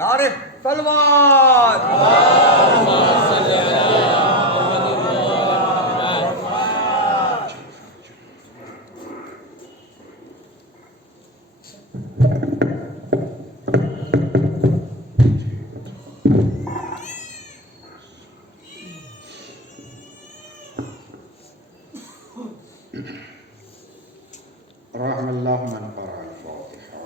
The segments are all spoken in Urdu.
نعرہ تلوار رحم اللہ من قرأ الفاتحہ.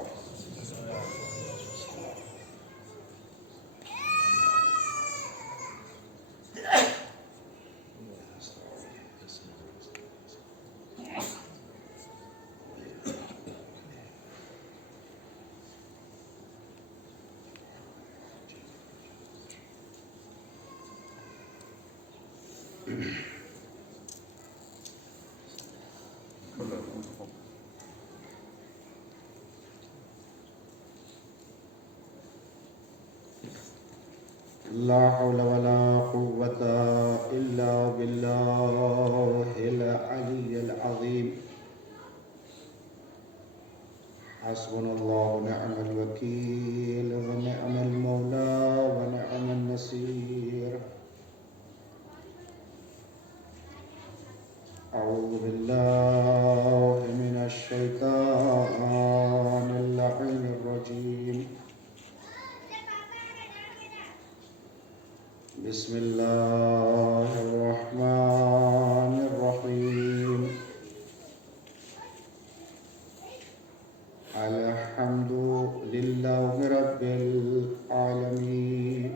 لا حول ولا قوة إلا بالله العلي العظيم. حسبنا الله ونعم الوكيل ونعم المولى ونعم النصير. أعوذ بالله من الشيطان اللعين الرجيم. بسم الله الرحمن الرحيم. الحمد لله رب العالمين.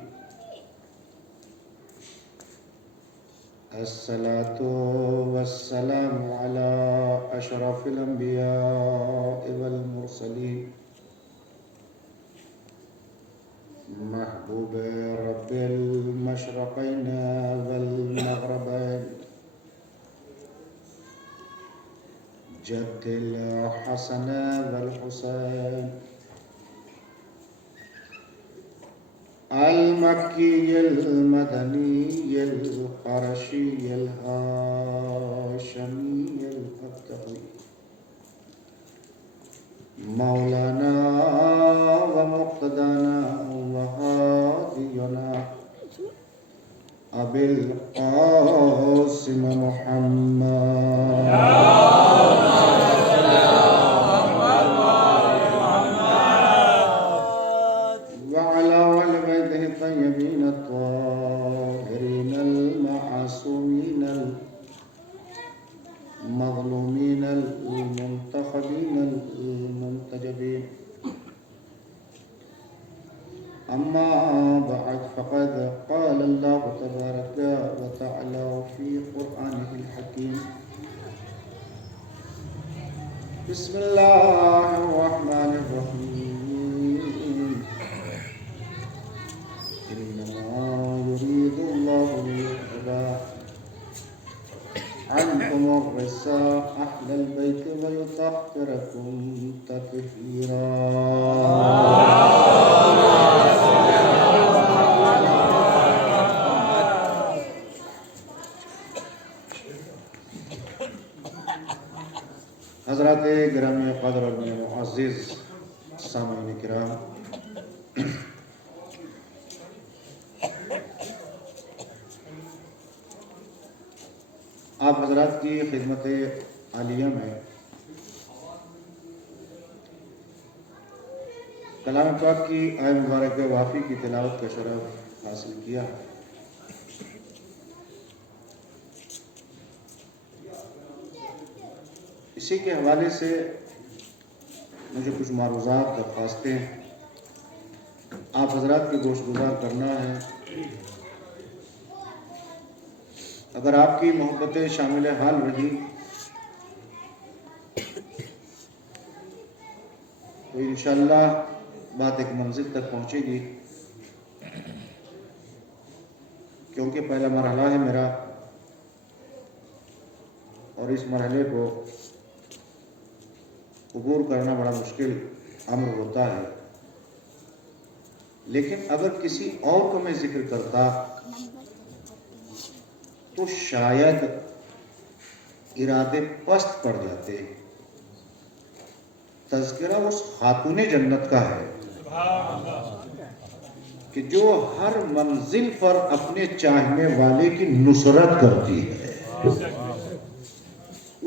الصلاة والسلام على أشرف الأنبياء والمرسلين محبوب رب المشرقين والمغربين جد الحسن والحسين المكي المدني القرشي الهاشمي الأبتغي مولانا ومقتدانا وهادينا أبي القاسم محمد وعلى آل بيته الطيبين الطاهرين المعصومين المظلومين المنتخبين المنتجبين. أما بعد فقد قال الله تبارك وتعالى في قرآنه الحكيم. بسم الله الرحمن الرحيم. إنما يريد الله ليذهب عنكم الرجس أهل البيت ويطهركم تطهيرا. حضرات گرامی قدر اور معزز سامعین کرام، آپ حضرات کی خدمت عالیہ میں کلام پاک کی آیت مبارک وافی کی تلاوت کا شرف حاصل کیا. اسی کے حوالے سے مجھے کچھ معروضات درخواستیں آپ حضرات کی گوش گزار کرنا ہے. اگر آپ کی محبتیں شامل حال رہی تو انشاءاللہ بات ایک منزل تک پہنچے گی، کیونکہ پہلا مرحلہ ہے میرا اور اس مرحلے کو عبور کرنا بڑا مشکل امر ہوتا ہے. لیکن اگر کسی اور کو میں ذکر کرتا تو شاید ارادے پست پڑ جاتے. تذکرہ اس خاتون جنت کا ہے کہ جو ہر منزل پر اپنے چاہنے والے کی نصرت کرتی ہے،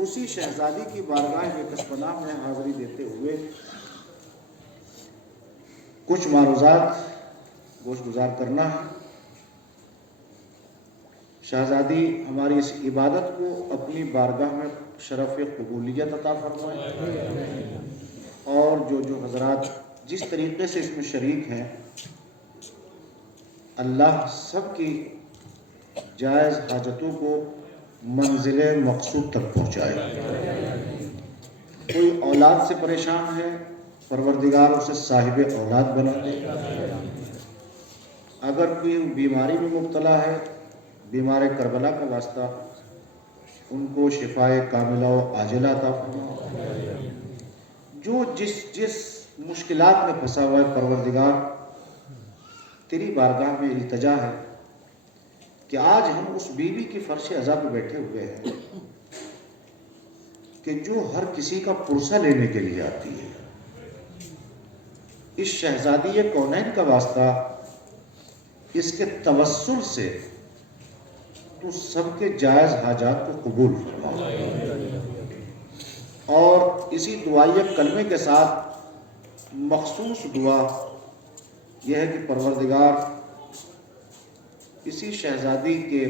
اسی شہزادی کی بارگاہ بے پناہ میں حاضری دیتے ہوئے کچھ معروضات گوش گزار کرنا ہے۔ شہزادی ہماری اس عبادت کو اپنی بارگاہ میں شرف قبولیت عطا فرمائے، اور جو حضرات جس طریقے سے اس میں شریک ہیں، اللہ سب کی جائز حاجتوں کو منزل مقصود تک پہنچائے۔ کوئی اولاد سے پریشان ہے، پروردگار اسے صاحب اولاد بنا دے۔ اگر کوئی بیماری میں مبتلا ہے، بیمار کربلا کا واسطہ ان کو شفائے کاملہ و عاجلہ عطا فرما۔ جو جس مشکلات میں پھنسا ہوا ہے، پروردگار تیری بارگاہ میں التجا ہے کہ آج ہم اس بیوی کی فرش عزا پہ بیٹھے ہوئے ہیں کہ جو ہر کسی کا پرسہ لینے کے لیے آتی ہے۔ اس شہزادی کونین کا واسطہ، اس کے توسل سے تو سب کے جائز حاجات کو قبول فرما، اور اسی دعائیہ کلمے کے ساتھ مخصوص دعا یہ ہے کہ پروردگار اسی شہزادی کے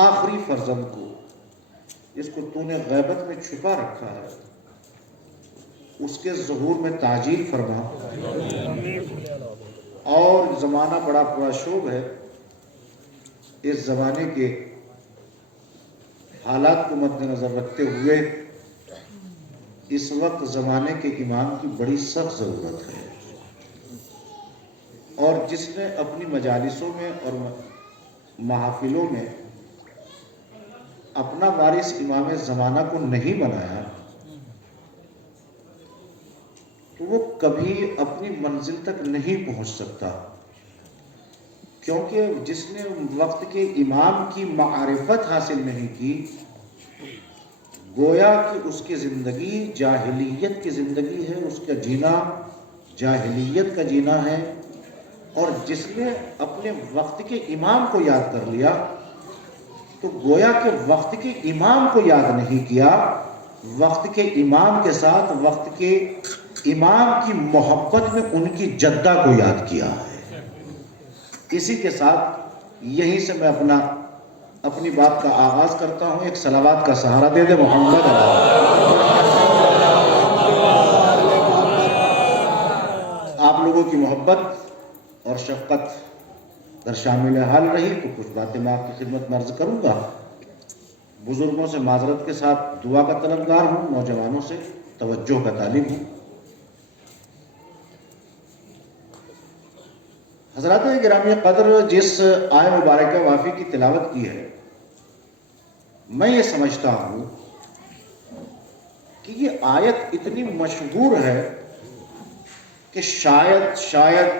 آخری فرزند کو، جس کو تو نے غیبت میں چھپا رکھا ہے، اس کے ظہور میں تعجیل فرما۔ اور زمانہ بڑا پرشوب ہے، اس زمانے کے حالات کو مد نظر رکھتے ہوئے اس وقت زمانے کے امام کی بڑی سخت ضرورت ہے، اور جس نے اپنی مجالسوں میں اور محافلوں میں اپنا وارث امام زمانہ کو نہیں بنایا، تو وہ کبھی اپنی منزل تک نہیں پہنچ سکتا، کیونکہ جس نے وقت کے امام کی معرفت حاصل نہیں کی، گویا کہ اس کی زندگی جاہلیت کی زندگی ہے، اس کا جینا جاہلیت کا جینا ہے۔ اور جس نے اپنے وقت کے امام کو یاد کر لیا، تو گویا کہ وقت کے امام کو یاد نہیں کیا، وقت کے امام کے ساتھ وقت کے امام کی محبت میں ان کی جدہ کو یاد کیا ہے۔ اسی کے ساتھ یہیں سے میں اپنی بات کا آغاز کرتا ہوں۔ ایک صلوات کا سہارا دے دے محمد۔ آپ لوگوں کی محبت اور شفقت در شامل حال رہی تو کچھ باتیں میں آپ کی خدمت میں عرض کروں گا۔ بزرگوں سے معذرت کے ساتھ دعا کا طلبگار ہوں، نوجوانوں سے توجہ کا طالب ہوں۔ حضرات گرامی قدر، جس آیہ مبارکہ وافی کی تلاوت کی ہے، میں یہ سمجھتا ہوں کہ یہ آیت اتنی مشہور ہے کہ شاید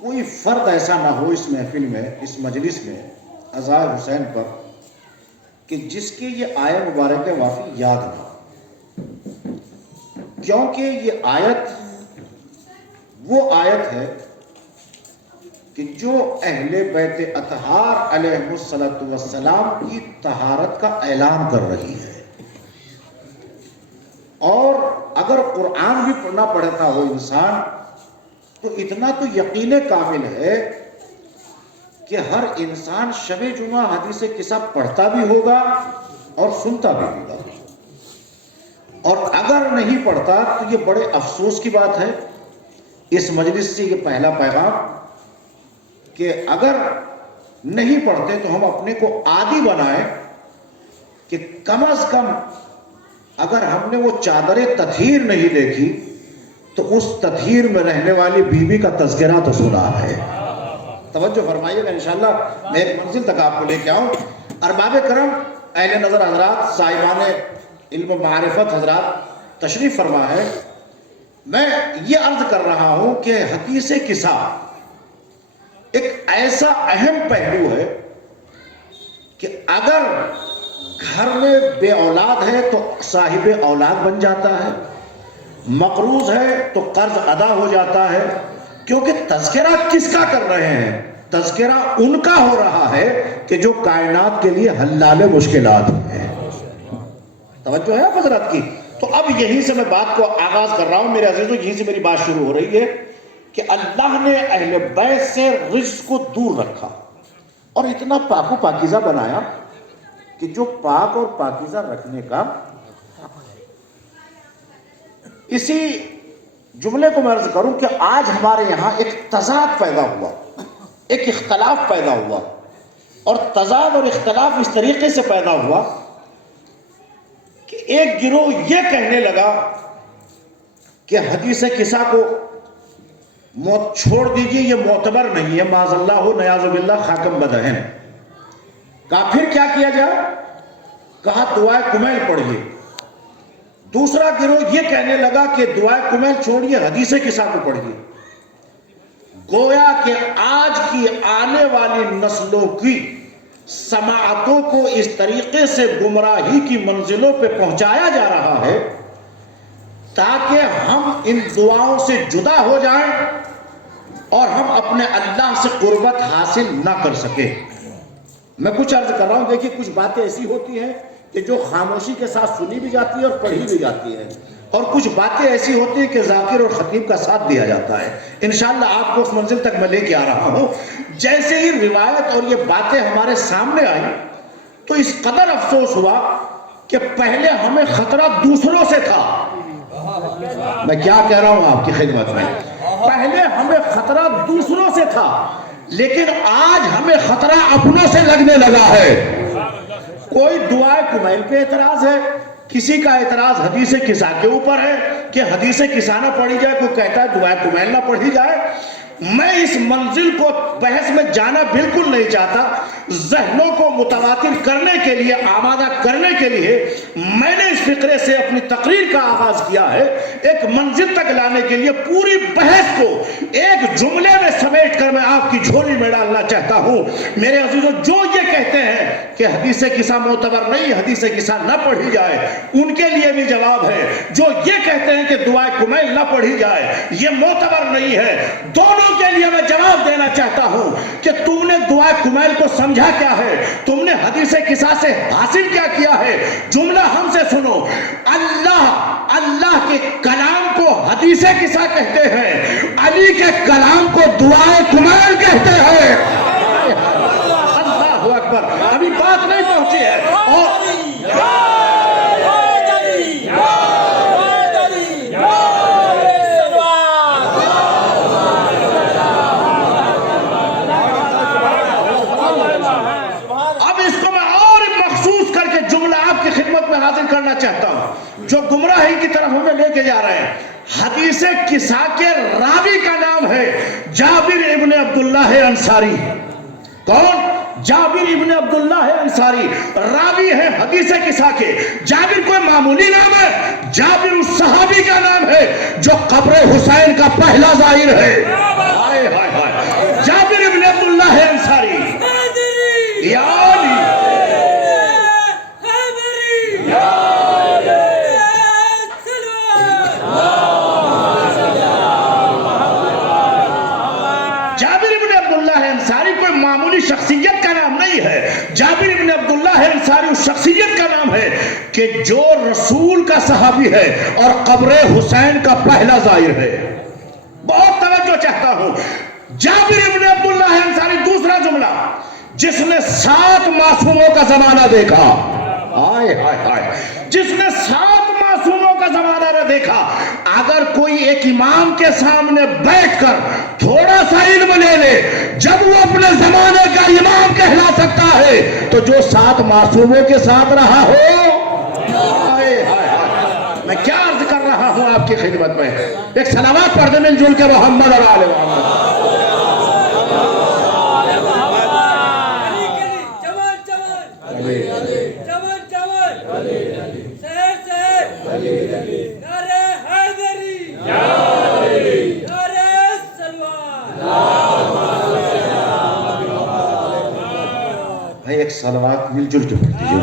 کوئی فرد ایسا نہ ہو اس محفل میں، اس مجلس میں، عزائے حسین پر، کہ جس کے یہ آیہ مبارکہ وافی یاد نہ ہو، کیونکہ یہ آیت وہ آیت ہے کہ جو اہل بیت اطہار علیہ السلام کی طہارت کا اعلان کر رہی ہے۔ اور اگر قرآن بھی پڑھنا پڑتا ہو انسان، تو اتنا تو یقین کامل ہے کہ ہر انسان شب جمعہ حدیث قصہ پڑھتا بھی ہوگا اور سنتا بھی ہوگا، اور اگر نہیں پڑھتا تو یہ بڑے افسوس کی بات ہے۔ اس مجلس سے یہ پہلا پیغام کہ اگر نہیں پڑھتے تو ہم اپنے کو عادی بنائیں کہ کم از کم اگر ہم نے وہ چادر تطہیر نہیں دیکھی تو اس تطہیر میں رہنے والی بیوی کا تذکرہ تو سنا ہے۔ توجہ فرمائیے گا، انشاءاللہ میں ایک منزل تک آپ کو لے کے آؤں۔ ارباب کرم، اہل نظر حضرات، صاحبان علم و معرفت حضرات تشریف فرما ہے۔ میں یہ عرض کر رہا ہوں کہ حدیث قصہ ایک ایسا اہم پہلو ہے کہ اگر گھر میں بے اولاد ہے تو صاحب اولاد بن جاتا ہے، مقروض ہے تو قرض ادا ہو جاتا ہے، کیونکہ تذکرہ کس کا کر رہے ہیں؟ تذکرہ ان کا ہو رہا ہے کہ جو کائنات کے لیے حلال مشکلات ہیں. توجہ ہے حضرت کی؟ تو اب یہیں سے میں بات کو آغاز کر رہا ہوں میرے عزیزو، یہیں سے میری بات شروع ہو رہی ہے کہ اللہ نے اہل بیت سے رجس کو دور رکھا اور اتنا پاک و پاکیزہ بنایا کہ جو پاک اور پاکیزہ رکھنے کا. اسی جملے کو میں عرض کروں کہ آج ہمارے یہاں ایک تضاد پیدا ہوا، ایک اختلاف پیدا ہوا، اور تضاد اور اختلاف اس طریقے سے پیدا ہوا کہ ایک گروہ یہ کہنے لگا کہ حدیث کسا کو موت چھوڑ دیجئے، یہ معتبر نہیں ہے، معاذ اللہ نیاذ باللہ خاکم بدہن. کہا پھر کیا کیا جائے؟ کہا دعائے کمیل پڑھیے. دوسرا گروہ یہ کہنے لگا کہ دعائے کمیل چھوڑیے، حدیث کسا کو پڑھیے. گویا کہ آج کی آنے والی نسلوں کی سماعتوں کو اس طریقے سے گمراہی کی منزلوں پہ پہنچایا جا رہا ہے تاکہ ہم ان دعاؤں سے جدا ہو جائیں اور ہم اپنے اللہ سے قربت حاصل نہ کر سکیں. میں کچھ عرض کر رہا ہوں، دیکھیے کچھ باتیں ایسی ہوتی ہیں کہ جو خاموشی کے ساتھ سنی بھی جاتی ہے اور پڑھی بھی جاتی ہے، اور کچھ باتیں ایسی ہوتی ہیں کہ ذاکر اور خطیب کا ساتھ دیا جاتا ہے. انشاءاللہ آپ کو اس منزل تک میں لے کے آ رہا ہوں. جیسے ہی روایت اور یہ باتیں ہمارے سامنے آئیں تو اس قدر افسوس ہوا کہ پہلے ہمیں خطرہ دوسروں سے تھا. میں کیا کہہ رہا ہوں آپ کی خدمت میں؟ پہلے ہمیں خطرہ دوسروں سے تھا، لیکن آج ہمیں خطرہ اپنوں سے لگنے لگا ہے. کوئی دعائے کمیل پہ اعتراض ہے، کسی کا اعتراض حدیث کسا کے اوپر ہے کہ حدیث کسا نہ پڑھی جائے، کوئی کہتا ہے دعائے کمیل نہ پڑھی جائے. میں اس منزل کو بحث میں جانا بالکل نہیں چاہتا. ذہنوں کو متواتر کرنے کے لیے، آمادہ کرنے کے لیے میں نے اس فقرے سے اپنی تقریر کا آغاز کیا ہے. ایک منزل تک لانے کے لیے پوری بحث کو ایک جملے میں سمیٹ کر میں آپ کی جھولی میں ڈالنا چاہتا ہوں. میرے عزیزو، جو یہ کہتے ہیں کہ حدیث کسا معتبر نہیں، حدیث کسا نہ پڑھی جائے، ان کے لیے بھی جواب ہے. جو یہ کہتے ہیں کہ دعائے کمیل نہ پڑھی جائے، یہ معتبر نہیں ہے، دونوں کے لیے میں جواب دینا چاہتا ہوں کہ تم نے دعائے کمیل کو سمجھا کیا ہے، تم نے حدیث کسا سے حاصل کیا کیا ہے. جملہ ہم سے سنو، اللہ کے کلام کو حدیث کسا کہتے ہیں، علی کے کلام کو دعائے کمیل کہتے ہیں. اللہ اکبر. ابھی بات نہیں پہنچی ہے. اور حاصل کرنا چاہتا ہوں جو گمراہی کی طرف ہمیں لے کے جا رہے ہیں. حدیث کسا کے راوی کا نام ہے جابر ابن عبداللہ انصاری. کون؟ جابر ابن عبداللہ انصاری راوی ہے حدیث کسا کے. جابر کوئی معمولی نام ہے، جابر اس صحابی کا نام ہے جو قبر حسین کا پہلا زائر ہے. جابر ابن عبداللہ انصاری شخصیت کا نام نہیں ہے. جابر ابن عبداللہ انصاری اس شخصیت کا نام ہے کہ جو رسول کا صحابی ہے اور قبر حسین کا پہلا زائر ہے. بہت توجہ چاہتا ہوں. جابر ابن عبداللہ انصاری. دوسرا جملہ، جس نے 7 معصوموں کا زمانہ دیکھا. آئے ہائے ہائے. جس نے 7 معصوموں کا زمانہ نہ دیکھا. اگر کوئی ایک امام کے سامنے بیٹھ کر تھوڑا سا علم لے لے، جب وہ اپنے زمانے کا امام کہلا سکتا ہے تو جو 7 معصوموں کے ساتھ رہا ہو. میں کیا عرض کر رہا ہوں آپ کی خدمت میں؟ ایک صلوات پڑھ دیں مل جل کے محمد اور آل محمد. ایک صلوات مل جل کے پڑھ دیجیے.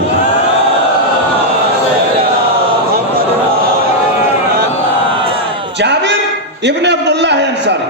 جابر ابن عبداللہ انصاری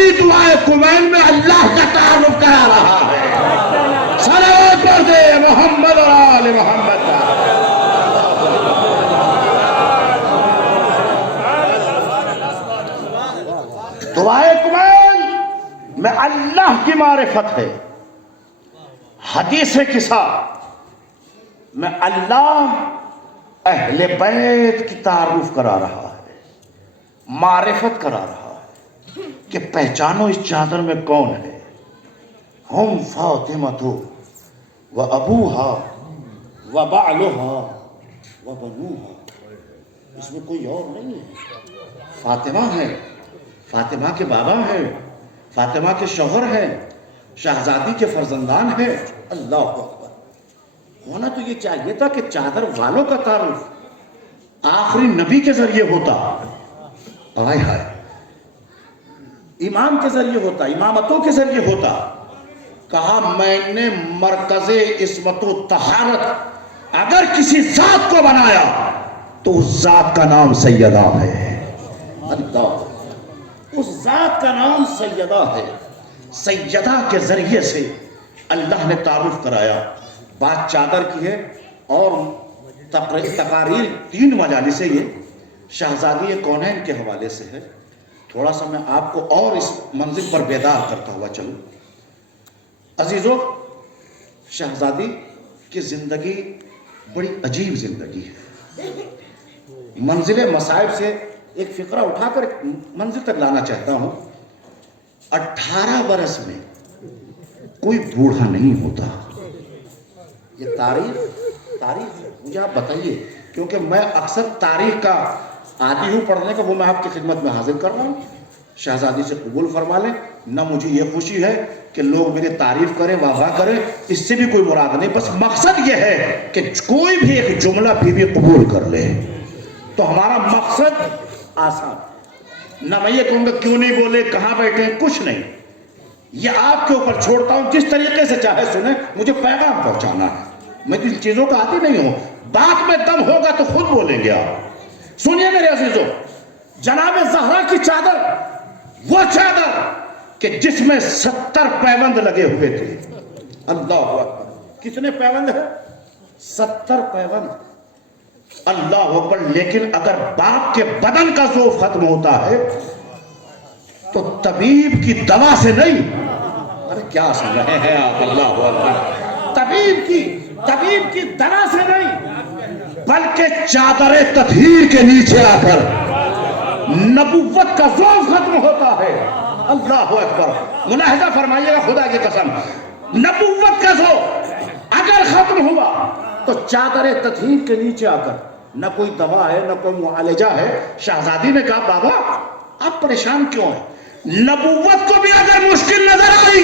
پہلی دعائے کمیل میں اللہ کا تعارف کرا رہا ہے. صلوات پڑھ دے محمد اور آل محمد. دعائے کمیل میں اللہ کی معرفت ہے. حدیث کسا میں اللہ اہل بیت کی تعارف کرا رہا ہے, معرفت کرا رہا ہے کہ پہچانو اس چادر میں کون ہے. ہم فاطمۃ و ابوہا و بعلہا و بنوہا. اس میں کوئی اور نہیں ہے. فاطمہ ہے, فاطمہ کے بابا ہیں, فاطمہ کے شوہر ہیں, شہزادی کے فرزندان ہیں. اللہ اکبر. ہونا تو یہ چاہیے تھا کہ چادر والوں کا تعارف آخری نبی کے ذریعے ہوتا, آئے ہائے, امام کے ذریعے ہوتا, امامتوں کے ذریعے ہوتا. کہا میں نے مرکز عصمت و طہارت اگر کسی ذات کو بنایا تو اس ذات کا نام سیدہ ہے. اللہ, اس ذات کا نام سیدہ ہے. سیدہ کے ذریعے سے اللہ نے تعارف کرایا. بات چادر کی ہے اور تقاریر 3 مجالس سے یہ شہزادی کونین کے حوالے سے ہے. تھوڑا سا میں آپ کو اور اس منزل پر بیدار کرتا ہوا چلوں. عزیزو, شہزادی کی زندگی بڑی عجیب زندگی ہے. منزل مصائب سے ایک فقرہ اٹھا کر منزل تک لانا چاہتا ہوں. 18 برس میں کوئی بوڑھا نہیں ہوتا. یہ تاریخ مجھے آپ بتائیے, کیونکہ میں اکثر تاریخ کا عادی ہوں پڑھنے کا, وہ میں آپ کی خدمت میں حاضر کر رہا ہوں. شہزادی سے قبول فرما لیں. نہ مجھے یہ خوشی ہے کہ لوگ میری تعریف کریں, واہ واہ کریں, اس سے بھی کوئی مراد نہیں. بس مقصد یہ ہے کہ کوئی بھی ایک جملہ بھی قبول کر لے تو ہمارا مقصد آسان. نہ میں یہ کہوں گا کیوں نہیں بولے, کہاں بیٹھے, کچھ نہیں. یہ آپ کے اوپر چھوڑتا ہوں, جس طریقے سے چاہے سنیں, مجھے پیغام پہنچانا ہے. میں ان چیزوں کا عادی نہیں ہوں. بات میں دم ہوگا تو خود بولیں گے آپ. سنیے میرے عزیزوں, جناب زہرا کی چادر وہ چادر کہ جس میں 70 پیوند لگے ہوئے تھے. اللہ اکبر. کتنے پیوند ہیں؟ 70 پیوند. اللہ اکبر. لیکن اگر باپ کے بدن کا ذوف ختم ہوتا ہے تو طبیب کی دوا سے نہیں. ارے کیا سن رہے ہیں آپ؟ اللہ اکبر. طبیب کی دوا سے نہیں, بلکہ چادر تطہیر کے نیچے آ کر نبوت کا ذوف ختم ہوتا ہے. اللہ اکبر. ملاحظہ فرمائیے گا خدا کی قسم, نبوت کا ذوف اگر ختم ہوا تو چادر تطہیر کے نیچے آ کر نہ کوئی دوا ہے نہ کوئی معالجہ ہے. شہزادی نے کہا بابا آپ پریشان کیوں ہیں؟ نبوت کو بھی اگر مشکل نظر آئی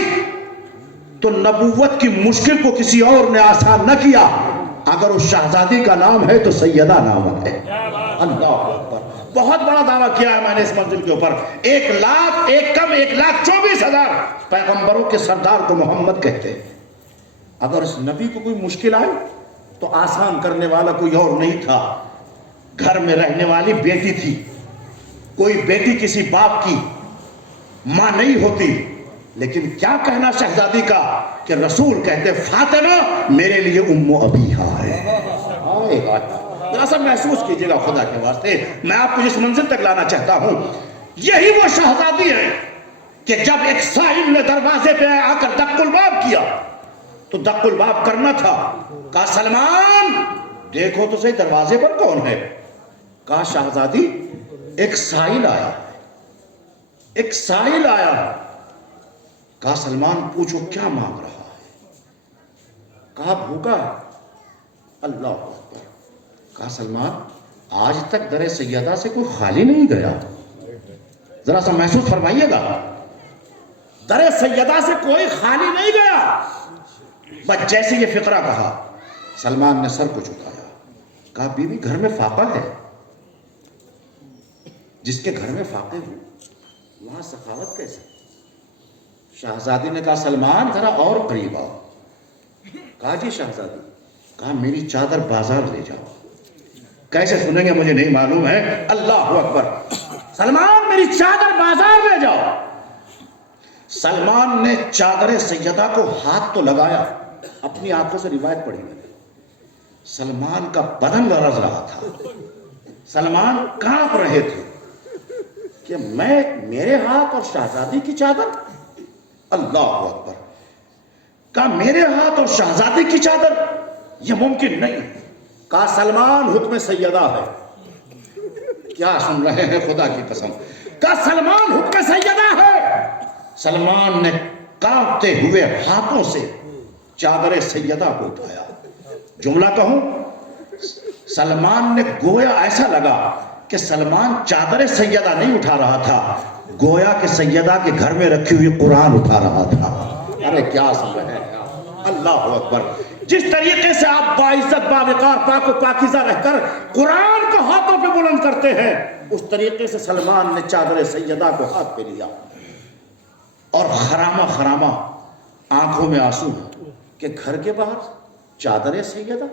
تو نبوت کی مشکل کو کسی اور نے آسان نہ کیا. اگر اس شہزادی کا نام ہے تو سیدہ نام ہے. اللہ اکبر. بہت بڑا دعویٰ کیا ہے میں نے اس منزل کے اوپر. 1,24,000 پیغمبروں کے سردار کو محمد کہتے ہیں. اگر اس نبی کو کوئی مشکل آئی تو آسان کرنے والا کوئی اور نہیں تھا. گھر میں رہنے والی بیٹی تھی. کوئی بیٹی کسی باپ کی ماں نہیں ہوتی. لیکن کیا کہنا شہزادی کا کہ رسول کہتے فاطمہ میرے لیے ام ابیہا ہے. ذرا سا محسوس کیجئے گا خدا کے واسطے. میں آپ کو جس منزل تک لانا چاہتا ہوں, یہی وہ شہزادی ہے کہ جب ایک سائل نے دروازے پہ آ کر دق الباب کیا تو دق الباب کرنا تھا. کہا سلمان دیکھو تو صحیح دروازے پر کون ہے. کہا شہزادی ایک سائل آیا, ایک سائل آیا. کہا سلمان پوچھو کیا مانگ رہا ہے. کہا بھوکا ہے. اللہ اکبر. کہا سلمان آج تک در سیدہ سے کوئی خالی نہیں گیا. ذرا سا محسوس فرمائیے گا, در سیدہ سے کوئی خالی نہیں گیا. بس جیسے یہ فقرہ کہا سلمان نے سر کو جھکایا. کہا بی بی گھر میں فاقہ ہے. جس کے گھر میں فاقے ہو وہاں سخاوت کیسے. شہزادی نے کہا سلمان ذرا اور قریب آؤ. کہا جی شہزادی. کہا میری چادر بازار لے جاؤ. کیسے سنیں گے مجھے نہیں معلوم ہے. اللہ اکبر. سلمان میری چادر بازار لے جاؤ. سلمان نے چادر سیدہ کو ہاتھ تو لگایا، اپنی آنکھوں سے روایت پڑھی میں نے، سلمان کا بدن لرز رہا تھا، سلمان کانپ رہے تھے کہ میرے ہاتھ اور شہزادی کی چادر، اللہ اکبر، کہا میرے ہاتھ اور شہزادی کی چادر، یہ ممکن نہیں، کہا سلمان حکم سیدہ ہے، کیا سن رہے ہیں خدا کی قسم، کہا سلمان حکم سیدہ ہے۔ سلمان نے کانپتے ہوئے ہاتھوں سے چادر سیدہ کو اٹھایا، جملہ کہوں، سلمان نے گویا ایسا لگا کہ سلمان چادر سیدہ نہیں اٹھا رہا تھا، گویا کہ سیدہ کے گھر میں رکھی ہوئی قرآن اٹھا رہا تھا۔ ارے کیا سن رہے ہیں آپ، اللہ اکبر، جس طریقے سے آپ باعزت باوقار پاک و پاکیزہ رہ کر قرآن کو ہاتھوں پہ بلند کرتے ہیں، اس طریقے سے سلمان نے چادر سیدہ کو ہاتھ پہ لیا، اور خرامہ خرامہ آنکھوں میں آنسو کہ گھر کے باہر چادر سیدہ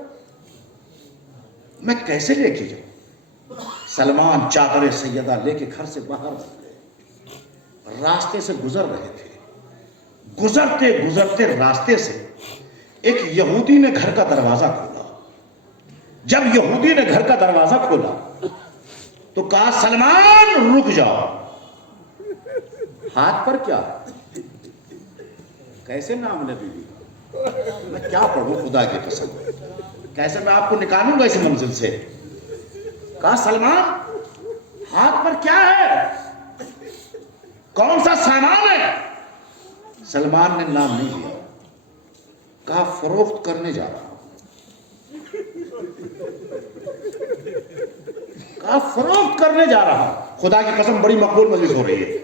میں کیسے لے کے جاؤں۔ سلمان چادر سیدہ لے کے گھر سے باہر نکلے، راستے سے گزر رہے تھے، گزرتے گزرتے راستے سے ایک یہودی نے گھر کا دروازہ کھولا۔ جب یہودی نے گھر کا دروازہ کھولا تو کہا سلمان رک جاؤ۔ ہاتھ پر کیا، کیسے نام لے بیوی، میں کیا پڑھوں خدا کی قسم، کیسے میں آپ کو نکالوں گا اس منزل سے۔ کہا سلمان ہاتھ پر کیا ہے، کون سا سامان ہے۔ سلمان نے نام نہیں لیا، کہا فروخت کرنے جا رہا ہوں، کہا فروخت کرنے جا رہا ہوں، خدا کی قسم بڑی مقبول مجلس ہو رہی ہے۔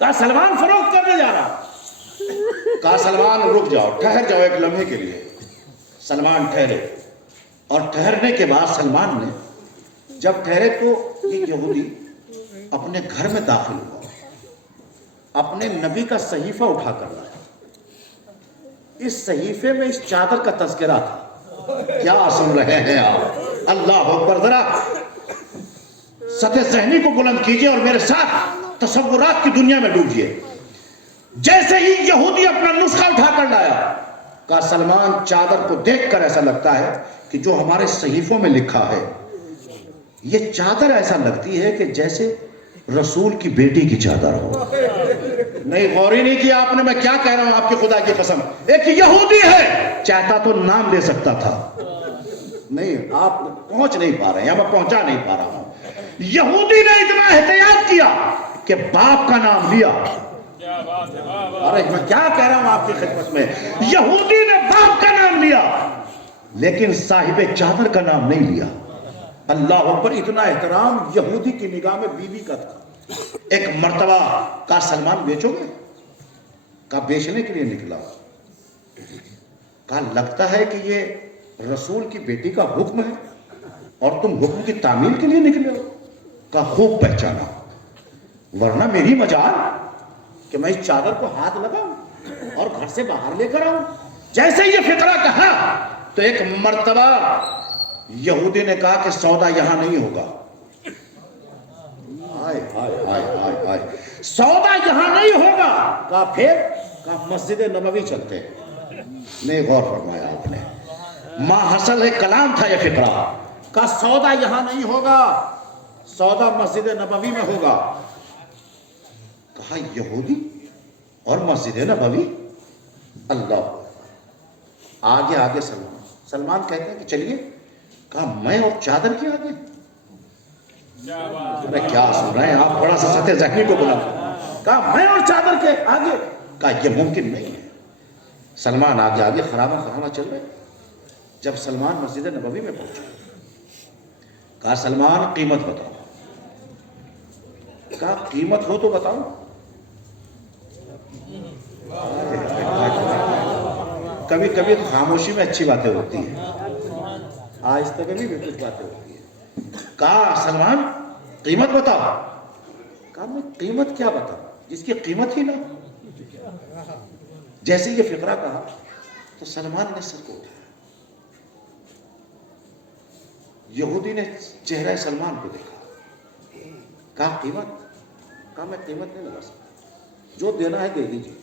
کہا سلمان فروخت کرنے جا رہا ہوں، کہا سلمان رک جاؤ، ٹھہر جاؤ ایک لمحے کے لیے۔ سلمان ٹھہرے، اور ٹھہرنے کے بعد سلمان نے جب ٹھہرے تو یہ یہودی اپنے گھر میں داخل ہوا، اپنے نبی کا صحیفہ اٹھا کر لایا، اس صحیفے میں اس چادر کا تذکرہ تھا۔ کیا سن رہے ہیں آپ، اللہ اکبر، ذرا سطح ذہنی کو بلند کیجئے اور میرے ساتھ تصورات کی دنیا میں ڈوبیے۔ جیسے ہی یہودی اپنا نسخہ اٹھا کر لایا، کہا سلمان چادر کو دیکھ کر ایسا لگتا ہے کہ جو ہمارے صحیفوں میں لکھا ہے، یہ چادر ایسا لگتی ہے کہ جیسے رسول کی بیٹی کی چادر ہو۔ نہیں غور ہی نہیں کیا آپ نے، میں کیا کہہ رہا ہوں آپ کی خدا کی قسم، ایک یہودی ہے، چاہتا تو نام لے سکتا تھا، نہیں آپ پہنچ نہیں پا رہے ہیں، یا میں پہنچا نہیں پا رہا ہوں۔ یہودی نے اتنا احتیاط کیا کہ باپ کا نام لیا۔ ارے میں کیا کہہ رہا ہوں آپ کی خدمت میں، یہودی نے باپ کا نام لیا لیکن صاحب چادر کا نام نہیں لیا۔ اللہ اکبر، اتنا احترام یہودی کی نگاہ میں بیوی کا تھا۔ ایک مرتبہ کہا سلمان بیچو گے، کہا بیچنے کے لیے نکلا، کہا لگتا ہے کہ یہ رسول کی بیٹی کا حکم ہے اور تم حکم کی تعمیل کے لیے نکلے ہو، کہا خوب پہچانا، ورنہ میری مجال کہ میں اس چادر کو ہاتھ لگاؤں اور گھر سے باہر لے کر آؤں۔ جیسے یہ فقرہ کہا تو ایک مرتبہ یہودی نے کہا کہ سودا یہاں نہیں ہوگا۔ ہائے ہائے ہائے ہائے ہائے، سودا یہاں نہیں ہوگا، کہا پھر، کہا مسجد نبوی چلتے ہیں۔ نہیں غور فرمایا آپ نے، ما حصل ہے کلام تھا یہ فقرہ، کہا سودا یہاں نہیں ہوگا، سودا مسجد نبوی میں ہوگا۔ کہا یہودی اور مسجد نبوی، اللہ، آگے آگے سلمان کہتے ہیں کہ چلیے، کہا میں اور چادر کے آگے، ارے کیا سن رہے ہیں آپ، بڑا سا سطح ذہنی کو بلند، کہا میں اور چادر کے آگے، کہا یہ ممکن نہیں ہے۔ سلمان آگے آگے خرامہ خرامہ چل رہے۔ جب سلمان مسجد نبوی میں پہنچا، کہا سلمان قیمت بتاؤ، کہا قیمت ہو تو بتاؤ۔ کبھی کبھی خاموشی میں اچھی باتیں ہوتی ہیں، آہستہ کبھی بھی کچھ باتیں ہوتی ہیں۔ کہا سلمان قیمت بتاؤ، کہا میں قیمت کیا بتاؤں جس کی قیمت ہی نہ ہو۔ جیسے یہ فقرہ کہا تو سلمان نے سر کو اٹھایا، یہودی نے چہرہ سلمان کو دیکھا، کہا قیمت، کہا میں قیمت نہیں لگا سکتا، جو دینا ہے دے دیجیے۔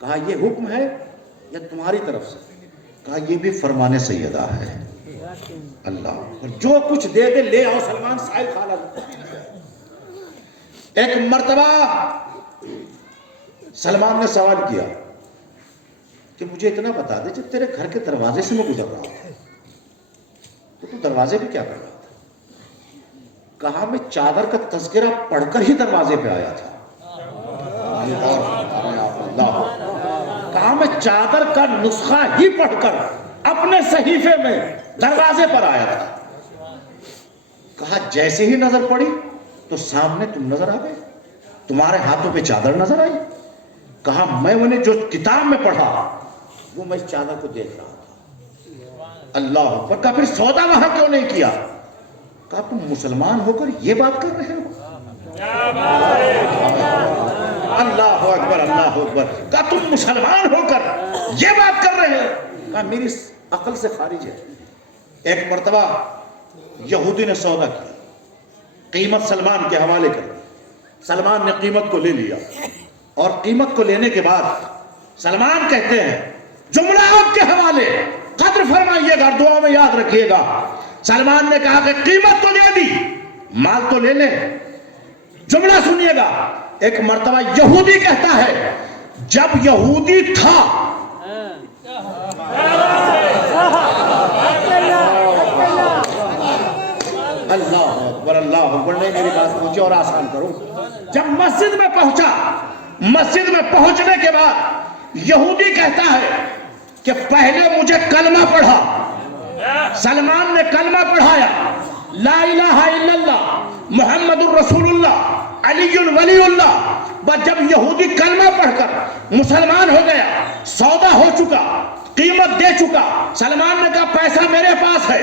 کہا یہ حکم ہے یا تمہاری طرف سے؟ کہا یہ بھی فرمان سیدہ ہے۔ اللہ، جو کچھ دے دے لے آؤ، سلمان سائل کھالا۔ ایک مرتبہ سلمان نے سوال کیا کہ مجھے اتنا بتا دے جب تیرے گھر کے دروازے سے میں گزر رہا تھا تو دروازے پہ کیا کر رہا تھا؟ کہا میں چادر کا تذکرہ پڑھ کر ہی دروازے پہ آیا تھا۔ کہا میں چادر کا نسخہ ہی پڑھ کر اپنے صحیفے میں دروازے پر آیا تھا۔ کہا جیسے ہی نظر پڑی تو سامنے تم نظر آ گئے، تمہارے ہاتھوں پہ چادر نظر آئی۔ کہا میں انہیں جو کتاب میں پڑھا وہ میں اس چادر کو دیکھ رہا تھا۔ اللہ اکبر۔ کہا پھر سودا وہاں کیوں نہیں کیا؟ کہا تم مسلمان ہو کر یہ بات کر رہے ہو؟ اللہ اکبر، اللہ اکبر۔ کہا تم مسلمان ہو کر یہ بات کر رہے ہو؟ کہا میری عقل سے خارج ہے۔ ایک مرتبہ یہودی نے سودا کیا، قیمت سلمان کے حوالے کر دی۔ سلمان نے قیمت کو لے لیا اور قیمت کو لینے کے بعد سلمان کہتے ہیں جملہ آپ کے حوالے، قدر فرمائیے گا، دعا میں یاد رکھیے گا۔ سلمان نے کہا کہ قیمت تو لے دی، مال تو لے لیں۔ جملہ سنیے گا، ایک مرتبہ یہودی کہتا ہے جب یہودی تھا اللہ اکبر، اللہ اکبر۔ نہیں میری بات پہنچی اور آسان کروں۔ جب مسجد میں پہنچا، مسجد میں پہنچنے کے بعد یہودی کہتا ہے کہ پہلے مجھے کلمہ پڑھا۔ سلمان نے کلمہ پڑھایا، لا الہ الا اللہ محمد الرسول اللہ علی ولی اللہ۔ بس جب یہودی کلمہ پڑھ کر مسلمان ہو گیا، سودا ہو چکا، قیمت دے چکا، سلمان نے کہا پیسہ میرے پاس ہے،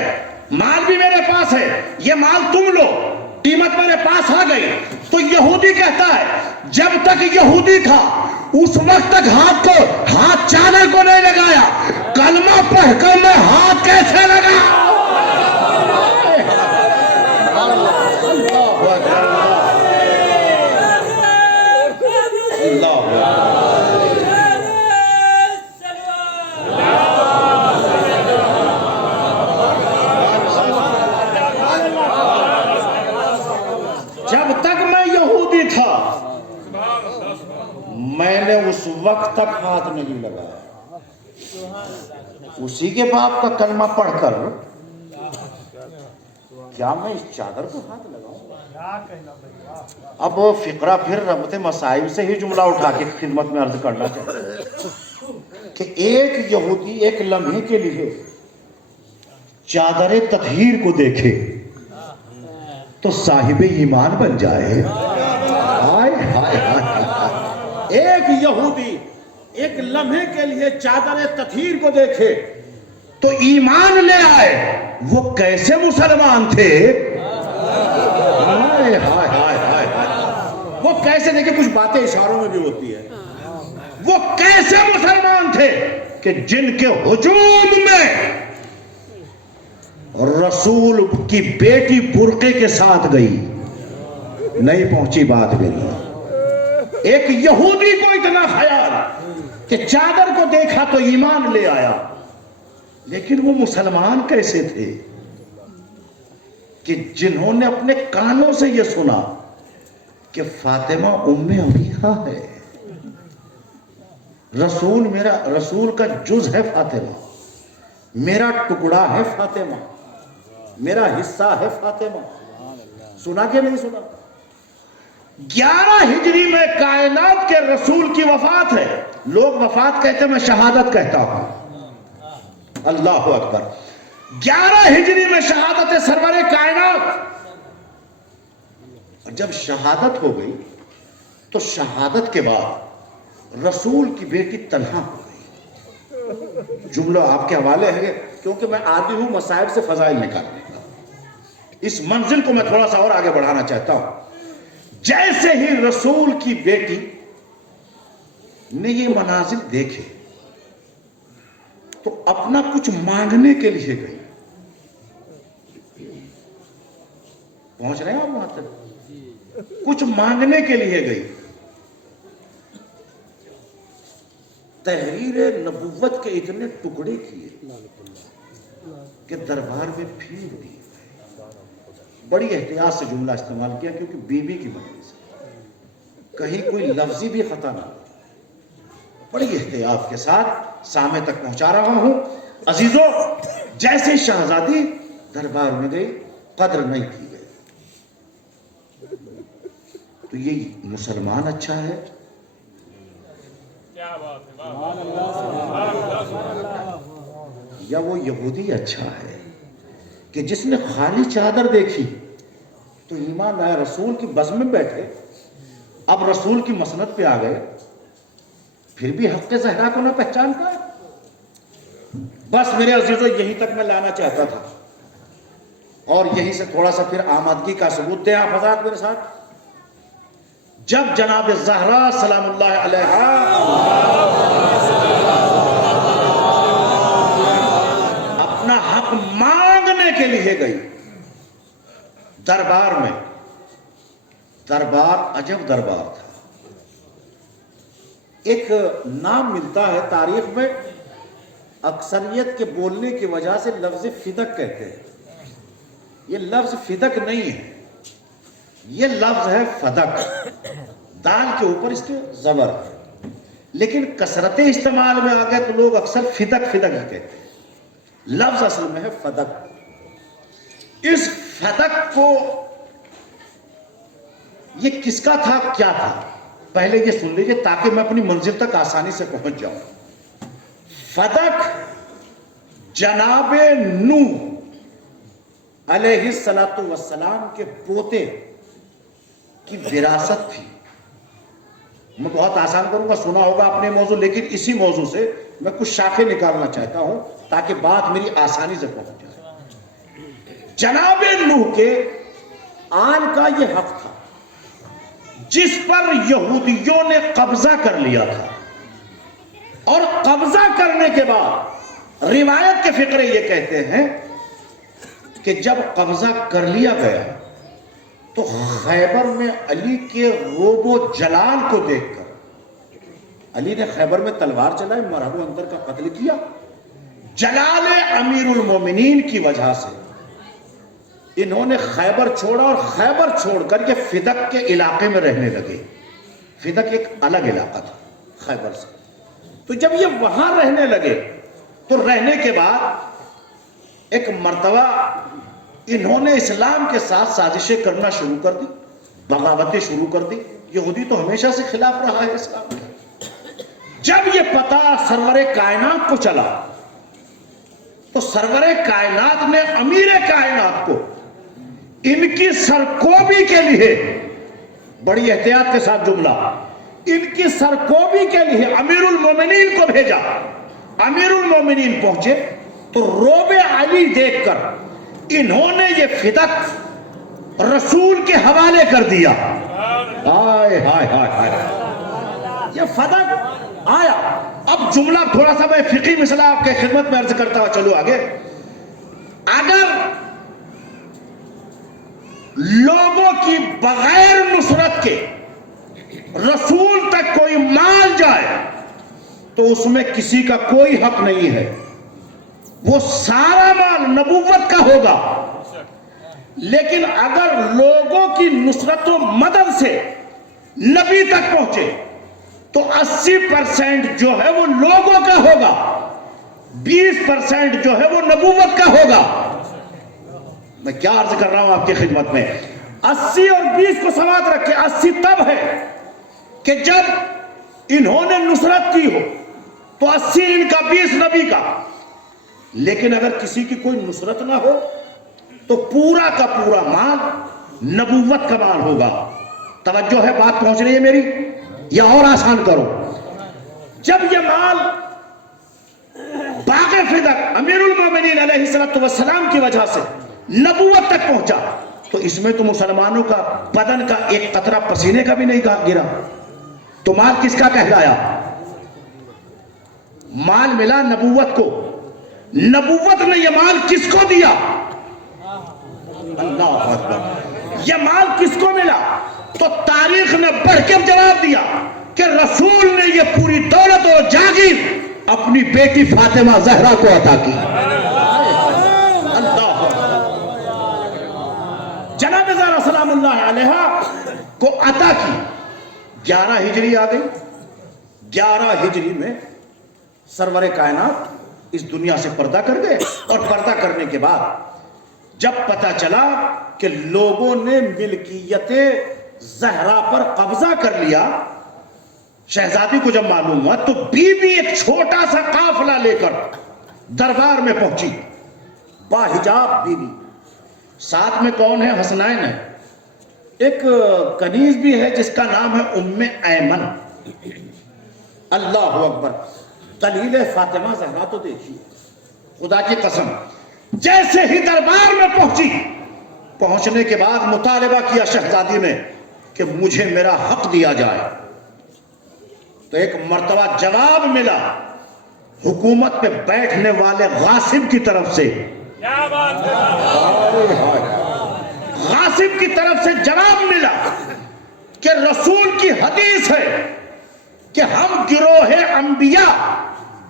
مال بھی میرے پاس ہے، یہ مال تم لو، قیمت میرے پاس آ گئی۔ تو یہودی کہتا ہے جب تک یہودی تھا اس وقت تک ہاتھ چادر کو نہیں لگایا، کلمہ پڑھ کر میں ہاتھ کیسے لگا؟ جب تک میں یہودی تھا میں نے اس وقت تک ہاتھ نہیں لگایا، اسی کے باپ کا کلمہ پڑھ کر کیا میں اس چادر کو ہاتھ لگاؤں؟ اب فقرہ پھر ربط مسائل سے ہی جملہ اٹھا کے خدمت میں عرض کرنا چاہتا کہ ایک یہودی ایک لمحے کے لیے چادر تطہیر کو دیکھے تو صاحب ایمان بن جائے۔ ہائے ہائے ہائے، ایک یہودی ایک لمحے کے لیے چادر تطہیر کو دیکھے تو ایمان لے آئے۔ وہ کیسے مسلمان تھے؟ ہائے ہائے ہائے ہائے، وہ کیسے، دیکھیں کچھ باتیں اشاروں میں بھی ہوتی ہے، وہ کیسے مسلمان تھے کہ جن کے ہجوم میں رسول کی بیٹی برقعے کے ساتھ گئی، نہیں پہنچی بات میری۔ ایک یہودی کو اتنا خیال کہ چادر کو دیکھا تو ایمان لے آیا، لیکن وہ مسلمان کیسے تھے کہ جنہوں نے اپنے کانوں سے یہ سنا کہ فاطمہ ام ابیہا ہے، رسول کا جز ہے فاطمہ، میرا ٹکڑا ہے فاطمہ، میرا حصہ ہے فاطمہ۔ سنا کہ نہیں سنا؟ 11 ہجری میں کائنات کے رسول کی وفات ہے، لوگ وفات کہتے ہیں، میں شہادت کہتا ہوں۔ اللہ اکبر۔ 11 ہجری میں شہادت سرور کائنات، اور جب شہادت ہو گئی تو شہادت کے بعد رسول کی بیٹی تنہا ہو گئی۔ جملہ آپ کے حوالے ہے کیونکہ میں عادی ہوں مسائل سے فضائل نکالنے کا، اس منزل کو میں تھوڑا سا اور آگے بڑھانا چاہتا ہوں۔ جیسے ہی رسول کی بیٹی نے یہ مناظر دیکھے تو اپنا کچھ مانگنے کے لیے گئی۔ پہنچ رہے ہیں آپ وہاں تک؟ کچھ مانگنے کے لیے گئی. تحریر نبوت کے اتنے ٹکڑے کیے کہ دربار میں پھینک دیے. بڑی احتیاط سے جملہ استعمال کیا کیونکہ بیوی کی مجلس ہے, کہیں کوئی لفظی بھی خطا نہ ہو. بڑی احتیاط کے ساتھ سامنے تک پہنچا رہا ہوں. عزیزوں, جیسے شہزادی دربار میں گئی, قدر نہیں کی گئی. تو یہ مسلمان اچھا ہے یا وہ یہودی اچھا ہے کہ جس نے خالی چادر دیکھی تو ایمان لائے, رسول کی بز میں بیٹھے, اب رسول کی مسند پہ آ گئے, پھر بھی حق زہرا کو نہ پہچان پائے. بس میرے عزیزوں, یہیں تک میں لانا چاہتا تھا اور یہیں سے تھوڑا سا پھر آمادگی کا ثبوت دیں آپ حضرات میرے ساتھ. جب جناب زہرا سلام اللہ علیہا اپنا حق مانگنے کے لیے گئی دربار میں, دربار عجب دربار تھا. ایک نام ملتا ہے تاریخ میں, اکثریت کے بولنے کی وجہ سے لفظ فدق کہتے ہیں. یہ لفظ فدق نہیں ہے, یہ لفظ ہے فدق. دال کے اوپر اس کے زبر ہے, لیکن کثرت استعمال میں آ گئے تو لوگ اکثر فدق فدق ہی کہتے ہیں. لفظ اصل میں ہے فدق. اس فدق کو یہ کس کا تھا, کیا تھا, پہلے یہ سن لیجئے تاکہ میں اپنی منزل تک آسانی سے پہنچ جاؤں. فدق جناب نوح علیہ السلام کے پوتے کی وراثت تھی. میں بہت آسان کروں گا, سنا ہوگا اپنے موضوع, لیکن اسی موضوع سے میں کچھ شاخیں نکالنا چاہتا ہوں تاکہ بات میری آسانی سے پہنچ جائے. جناب نوح کے آن کا یہ حق تھا جس پر یہودیوں نے قبضہ کر لیا تھا, اور قبضہ کرنے کے بعد روایت کے فقرے یہ کہتے ہیں کہ جب قبضہ کر لیا گیا تو خیبر میں علی کے روب و جلال کو دیکھ کر, علی نے خیبر میں تلوار چلائی, مرحب و اندر کا قتل کیا, جلال امیر المومنین کی وجہ سے انہوں نے خیبر چھوڑا, اور خیبر چھوڑ کر یہ فدق کے علاقے میں رہنے لگے. فدق ایک الگ علاقہ تھا خیبر سے. تو جب یہ وہاں رہنے لگے تو رہنے کے بعد ایک مرتبہ انہوں نے اسلام کے ساتھ سازشیں کرنا شروع کر دی, بغاوتیں شروع کر دی. یہودی تو ہمیشہ سے خلاف رہا ہے اسلام کا. جب یہ پتہ سرور کائنات کو چلا تو سرور کائنات نے امیر کائنات کو ان کی سرکوبی کے لیے, بڑی احتیاط کے ساتھ جملہ, ان کی سرکوبی کے لیے امیر المومنین کو بھیجا. امیر المومنین پہنچے تو روب علی دیکھ کر انہوں نے یہ فدق رسول کے حوالے کر دیا. ہائے ہائے ہائے ہائے, یہ فدق آیا. اب جملہ تھوڑا سا میں فقہی مسئلہ آپ کے خدمت میں عرض کرتا ہوں, چلو آگے. اگر لوگوں کی بغیر نصرت کے رسول تک کوئی مال جائے تو اس میں کسی کا کوئی حق نہیں ہے, وہ سارا مال نبوت کا ہوگا. لیکن اگر لوگوں کی نصرت و مدد سے نبی تک پہنچے تو 80% جو ہے وہ لوگوں کا ہوگا, 20% جو ہے وہ نبوت کا ہوگا. میں کیا عرض کر رہا ہوں آپ کی خدمت میں, 80 اور 20 کو سماعت رکھے. 80 تب ہے کہ جب انہوں نے نصرت کی ہو تو 80 ان کا, 20 نبی کا. لیکن اگر کسی کی کوئی نصرت نہ ہو تو پورا کا پورا مال نبوت کا مال ہوگا. توجہ ہے, بات پہنچ رہی ہے میری, یا اور آسان کرو. جب یہ مال باغ فدق امیر المومنین علیہ السلام کی وجہ سے نبوت تک پہنچا تو اس میں تو مسلمانوں کا بدن کا ایک قطرہ پسینے کا بھی نہیں گرا. تو مال کس کا کہلایا؟ مال ملا نبوت کو. نبوت نے یہ مال کس کو دیا؟ اللہ اکبر. یہ مال کس کو ملا؟ تاریخ نے بڑھ کے جواب دیا کہ رسول نے یہ پوری دولت و جاگیر اپنی بیٹی فاطمہ زہرا کو عطا کی. اللہ جناب زہرا سلام اللہ علیہا کو عطا کی. 11 ہجری آ گئی. 11 ہجری میں سرور کائنات اس دنیا سے پردہ کر گئے. اور پردہ کرنے کے بعد جب پتہ چلا کہ لوگوں نے ملکیت زہرا پر قبضہ کر لیا، شہزادی کو جب معلوم ہوا تو بی بی ایک چھوٹا سا قافلہ لے کر دربار میں پہنچی. باحجاب بی بی. ساتھ میں کون ہے؟ حسنین ہے. ایک کنیز بھی ہے جس کا نام ہے ام ایمن. اللہ اکبر. دلیل فاطمہ زہرا تو دیکھیے، خدا کی قسم. جیسے ہی دربار میں پہنچی، پہنچنے کے بعد مطالبہ کیا شہزادی نے کہ مجھے میرا حق دیا جائے. تو ایک مرتبہ جواب ملا حکومت پہ بیٹھنے والے غاصب کی طرف سے. غاصب کی طرف سے جواب ملا کہ رسول کی حدیث ہے کہ ہم گروہ انبیاء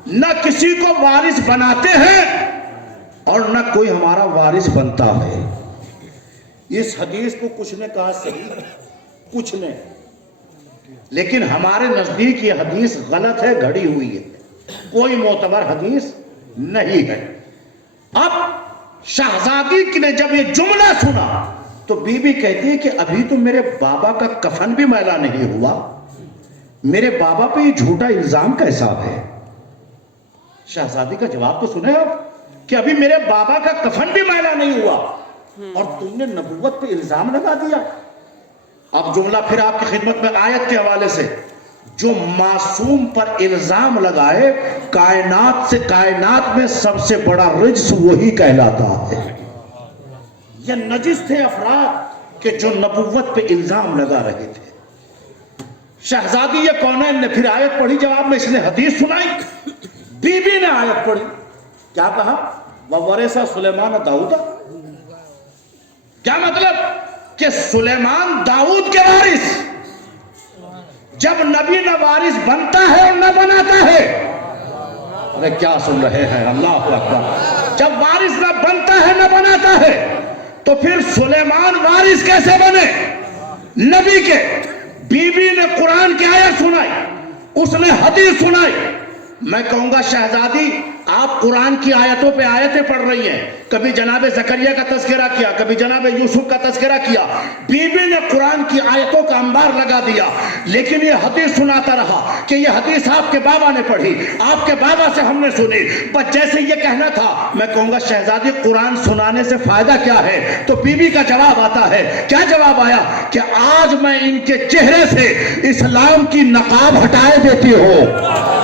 نہ کسی کو وارث بناتے ہیں اور نہ کوئی ہمارا وارث بنتا ہے. اس حدیث کو کچھ نے کہا صحیح، کچھ نے، لیکن ہمارے نزدیک یہ حدیث غلط ہے، گھڑی ہوئی ہے، کوئی معتبر حدیث نہیں ہے. اب شہزادی نے جب یہ جملہ سنا تو بی بی کہتی ہے کہ ابھی تو میرے بابا کا کفن بھی میلا نہیں ہوا، میرے بابا پہ یہ جھوٹا الزام کیسا ہے؟ شہزادی کا جواب تو سنے آپ کہ ابھی میرے بابا کا کفن بھی میلا نہیں ہوا اور تم نے نبوت پہ الزام لگا دیا. اب جملہ پھر آپ کی خدمت میں آیت کے حوالے سے. جو معصوم پر الزام لگائے کائنات میں سب سے بڑا رجس وہی کہلاتا ہے. یہ نجس تھے افراد کہ جو نبوت پہ الزام لگا رہے تھے. شہزادی یہ کونین نے پھر آیت پڑھی، جواب میں اس نے حدیث سنائی. بی بی نے آیت پڑھی، کیا کہا؟ وَوَرِثَ سُلَيْمَانَ دَاؤُدَ. کیا مطلب؟ کہ سلیمان داؤد کے وارث. جب نبی نہ وارث بنتا ہے اور نہ بناتا ہے. ارے کیا سن رہے ہیں؟ اللہ اکبر. جب وارث نہ بنتا ہے نہ بناتا ہے تو پھر سلیمان وارث کیسے بنے نبی کے؟ بی بی نے قرآن کی آیت سنائی، اس نے حدیث سنائی. میں کہوں گا شہزادی آپ قرآن کی آیتوں پہ آیتیں پڑھ رہی ہیں. کبھی جناب زکریا کا تذکرہ کیا، کبھی جناب یوسف کا تذکرہ کیا. بی بی نے قرآن کی آیتوں کا انبار لگا دیا، لیکن یہ حدیث سناتا رہا کہ یہ حدیث آپ کے بابا نے پڑھی، آپ کے بابا سے ہم نے سنی. بس جیسے یہ کہنا تھا. میں کہوں گا شہزادی قرآن سنانے سے فائدہ کیا ہے؟ تو بی بی کا جواب آتا ہے. کیا جواب آیا؟ کہ آج میں ان کے چہرے سے اسلام کی نقاب ہٹائے دیتی ہوں.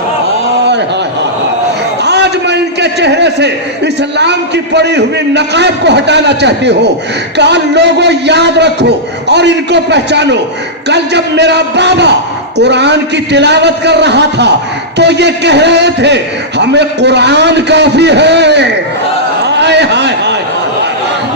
چہرے سے اسلام کی پڑی ہوئی نقاب کو ہٹانا چاہتی ہو. کل لوگوں یاد رکھو اور ان کو پہچانو. کل جب میرا بابا قرآن کی تلاوت کر رہا تھا تو یہ کہہ رہے تھے ہمیں قرآن کافی ہے. ہائے ہائے ہائے.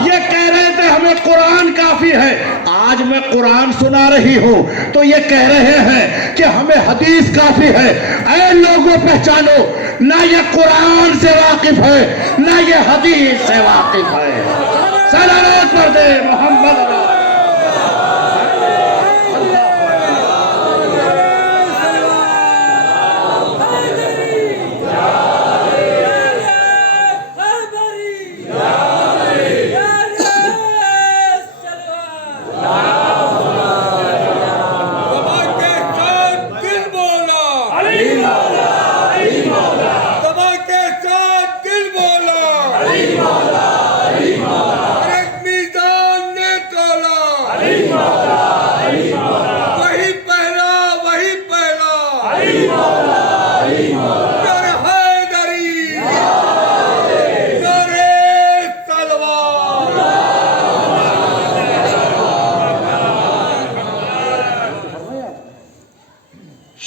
یہ کہہ رہے تھے ہمیں قرآن کافی ہے. آج میں قرآن سنا رہی ہوں تو یہ کہہ رہے ہیں کہ ہمیں حدیث کافی ہے. اے لوگوں پہچانو، نہ یہ قرآن سے واقف ہے نہ یہ حدیث سے واقف ہے. صلوات پر دے محمد.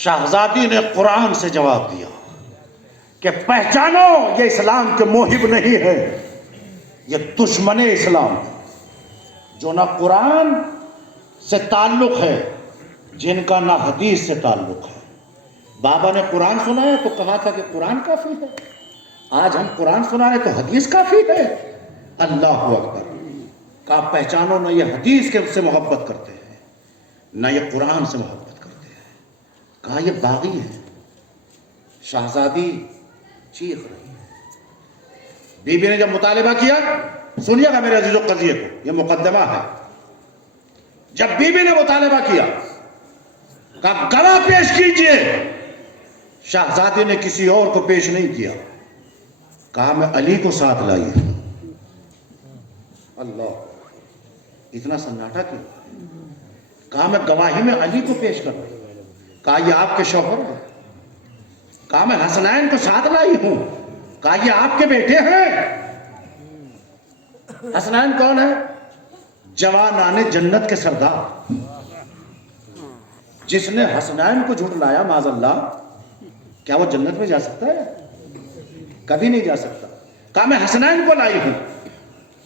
شہزادی نے قرآن سے جواب دیا کہ پہچانو یہ اسلام کے موہب نہیں ہے، یہ دشمن اسلام ہے جو نہ قرآن سے تعلق ہے جن کا نہ حدیث سے تعلق ہے. بابا نے قرآن سنایا تو کہا تھا کہ قرآن کافی ہے. آج ہم قرآن سنا رہے تو حدیث کافی ہے. اللہ اکبر. کہا پہچانو نہ یہ حدیث کے سے محبت کرتے ہیں نہ یہ قرآن سے محبت کرتے ہیں. کہا یہ باغی ہے. شہزادی چیخ رہی ہے. بی بی نے جب مطالبہ کیا، سنیے گا میرے عزیزو قضیے کو، یہ مقدمہ ہے. جب بی بی نے مطالبہ کیا، کہا گواہ پیش کیجئے. شہزادی نے کسی اور کو پیش نہیں کیا. کہا میں علی کو ساتھ لائی. اللہ، اتنا سناٹا کیوں؟ کہا میں گواہی میں علی کو پیش کر رہی ہوں. کہا یہ آپ کے شوہر ہیں. کہا میں حسنین کو ساتھ لائی ہوں. کہا یہ آپ کے بیٹے ہیں. حسنین کون ہے؟ جوانان جنت کے سردار. جس نے حسنین کو جھٹلایا معاذ اللہ، کیا وہ جنت میں جا سکتا ہے؟ کبھی نہیں جا سکتا. کہا میں حسنین کو لائی ہوں.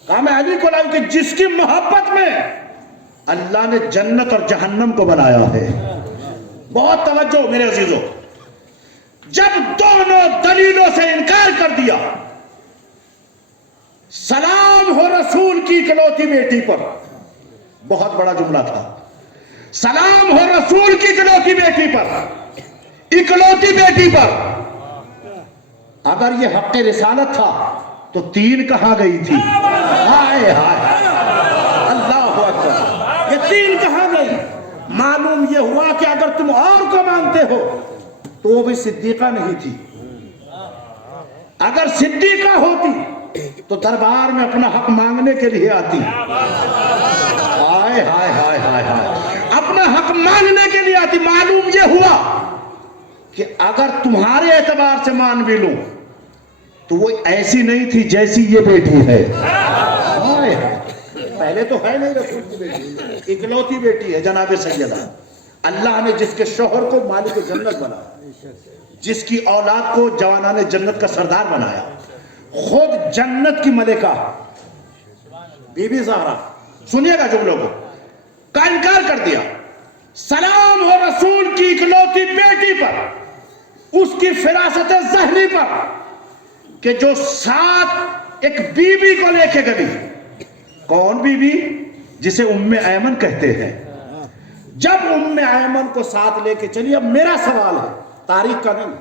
کہا میں علی کو لائی ہوں کہ جس کی محبت میں اللہ نے جنت اور جہنم کو بنایا ہے. بہت توجہ میرے عزیزوں. جب دونوں دلیلوں سے انکار کر دیا، سلام ہو رسول کی اکلوتی بیٹی پر. بہت بڑا جملہ تھا. سلام ہو رسول کی اکلوتی بیٹی پر، اکلوتی بیٹی پر. اگر یہ حق رسالت تھا تو تین کہاں گئی تھی؟ ہائے ہائے اللہ اکبر. یہ تین کہاں گئی؟ معلوم یہ ہوا کہ اگر تم اور کو مانتے ہو تو وہ بھی صدیقہ نہیں تھی. اگر صدیقہ ہوتی تو دربار میں اپنا حق مانگنے کے لیے آتی. ہائے ہائے ہائے ہائے ہائے، اپنا حق مانگنے کے لیے آتی. معلوم یہ ہوا کہ اگر تمہارے اعتبار سے مان بھی لوں تو وہ ایسی نہیں تھی جیسی یہ بیٹی ہے. پہلے تو ہے نہیں رسول کی بیٹی، اکلوتی بیٹی ہے جناب سیدہ. اللہ نے جس کے شوہر کو مالک جنت بنایا، جس کی اولاد کو جوانان جنت کا سردار بنایا، خود جنت کی ملکہ بی بی زہرا، سنیے گا جملوں کو، کا انکار کر دیا. سلام ہو رسول کی اکلوتی بیٹی پر، اس کی فراست ذہنی پر کہ جو ساتھ ایک بی بی کو لے کے گئی. کون بی بی؟ جسے ام ایمن کہتے ہیں. جب ام ایمن کو ساتھ لے کے چلی، اب میرا سوال ہے، تاریخ کا نہیں،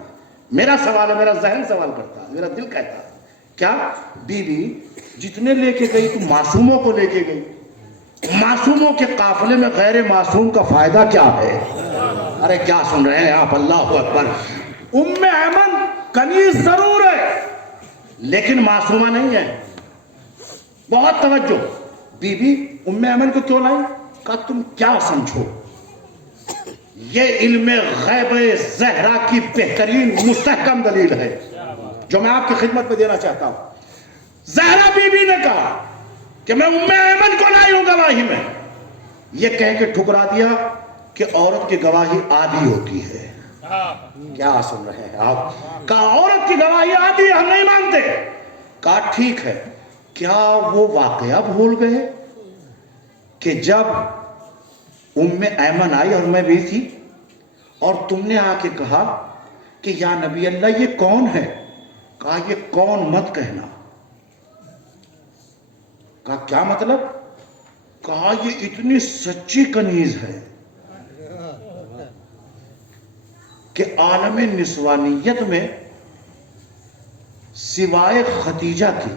میرا سوال ہے، میرا ذہن سوال کرتا ہے، میرا دل کہتا ہے کیا بی بی جتنے لے کے گئی تو معصوموں کو لے کے گئی. معصوموں کے قافلے میں غیر معصوم کا فائدہ کیا ہے؟ ارے کیا سن رہے ہیں آپ؟ اللہ اکبر. ام ایمن کنیز ضرور ہے لیکن معصومہ نہیں ہے. بہت توجہ. بی بی ام ایمن کو کیوں لائی؟ کہا تم کیا سمجھو، یہ علم غیب زہرا کی بہترین مستحکم دلیل ہے جو میں آپ کی خدمت میں دینا چاہتا ہوں. زہرا بی بی نے کہا کہ میں ام ایمن کو لائی ہوں گواہی میں. یہ کہہ کے ٹھکرا دیا کہ عورت کی گواہی آدھی ہوتی ہے. کیا سن رہے ہیں آپ؟ کہا عورت کی گواہی آدھی ہم نہیں مانتے. کہا ٹھیک ہے، کیا وہ واقعہ بھول گئے کہ جب ام ایمن آئی اور میں بھی تھی اور تم نے آ کے کہا کہ یا نبی اللہ یہ کون ہے؟ کہا یہ کون مت کہنا. کہا کیا مطلب؟ کہا یہ اتنی سچی کنیز ہے کہ عالم نسوانیت میں سوائے خدیجہ کی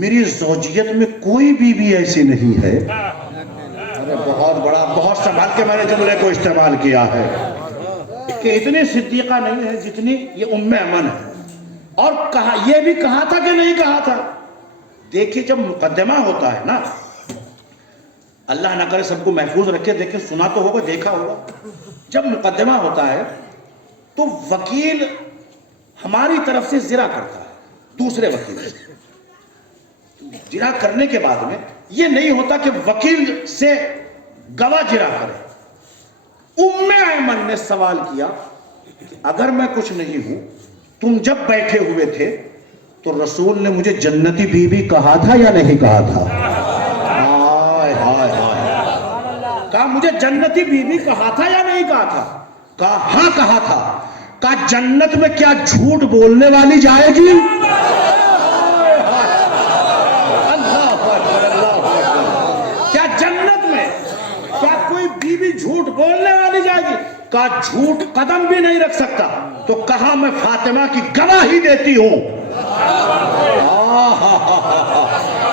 میری زوجیت میں کوئی بھی ایسی نہیں ہے. ارے بہت بڑا، بہت سنبھال کے میں نے جملے کو استعمال کیا ہے کہ اتنی صدیقہ نہیں ہے جتنی یہ ام ایمن ہے. اور کہا، یہ بھی کہا تھا کہ نہیں کہا تھا؟ دیکھیے جب مقدمہ ہوتا ہے نا، اللہ نہ کرے سب کو محفوظ رکھے، دیکھیں سنا تو ہوگا، دیکھا ہوگا. جب مقدمہ ہوتا ہے تو وکیل ہماری طرف سے زرا کرتا ہے دوسرے وکیل سے. جرا کرنے کے بعد میں یہ نہیں ہوتا کہ وکیل سے گواہ جرا کرے. ام ایمن نے سوال کیا کہ اگر میں کچھ نہیں ہوں، تم جب بیٹھے ہوئے تھے تو رسول نے مجھے جنتی بی بی کہا تھا یا نہیں کہا تھا؟ ہائے ہائے ہائے. کہا مجھے جنتی بیوی کہا تھا یا نہیں کہا تھا؟ کہا ہاں کہا تھا۔ کہا جنت میں کیا جھوٹ بولنے والی جائے گی؟ کیا جنت میں کیا کوئی بیوی جھوٹ بولنے والی جائے گی؟ کہا جھوٹ قدم بھی نہیں رکھ سکتا۔ تو کہا میں فاطمہ کی گواہی دیتی ہوں،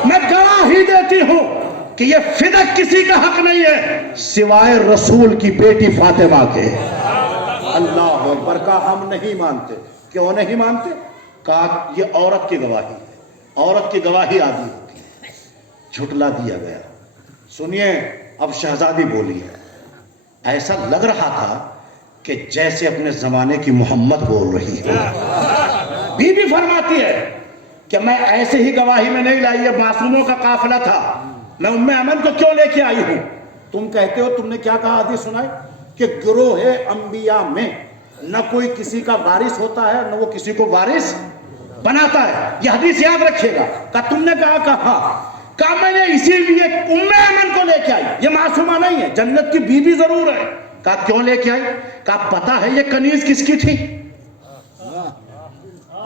میں گواہی دیتی ہوں کہ یہ فدق کسی کا حق نہیں ہے سوائے رسول کی بیٹی فاطمہ کے۔ اللہ اکبر۔ کہا ہم نہیں مانتے۔ کیوں نہیں مانتے؟ کہا یہ عورت کی گواہی ہے، عورت کی گواہی عادی ہوتی ہے۔ جھٹلا دیا گیا۔ سنیے اب شہزادی بولی ہے۔ ایسا لگ رہا تھا کہ جیسے اپنے زمانے کی محمد بول رہی ہے۔ بی بی فرماتی ہے کہ میں ایسے ہی گواہی میں نہیں لائی، یہ معصوموں کا قافلہ تھا، میں ام ایمن کو کیوں لے کے آئی ہوں؟ تم کہتے ہو، تم نے کیا کہا حدیث سنائی کہ گروہ انبیاء میں نہ کوئی کسی کا وارث ہوتا ہے نہ وہ کسی کو وارث بناتا ہے، یہ حدیث یاد رکھیے گا۔ کہا تم نے کہا کہا میں نے اسی لیے ام ایمن کو لے کے آئی، یہ معصومہ نہیں ہے، جنت کی بیوی ضرور ہے۔ کہا کیوں لے کے آئی؟ کہا پتا ہے یہ کنیز کس کی تھی؟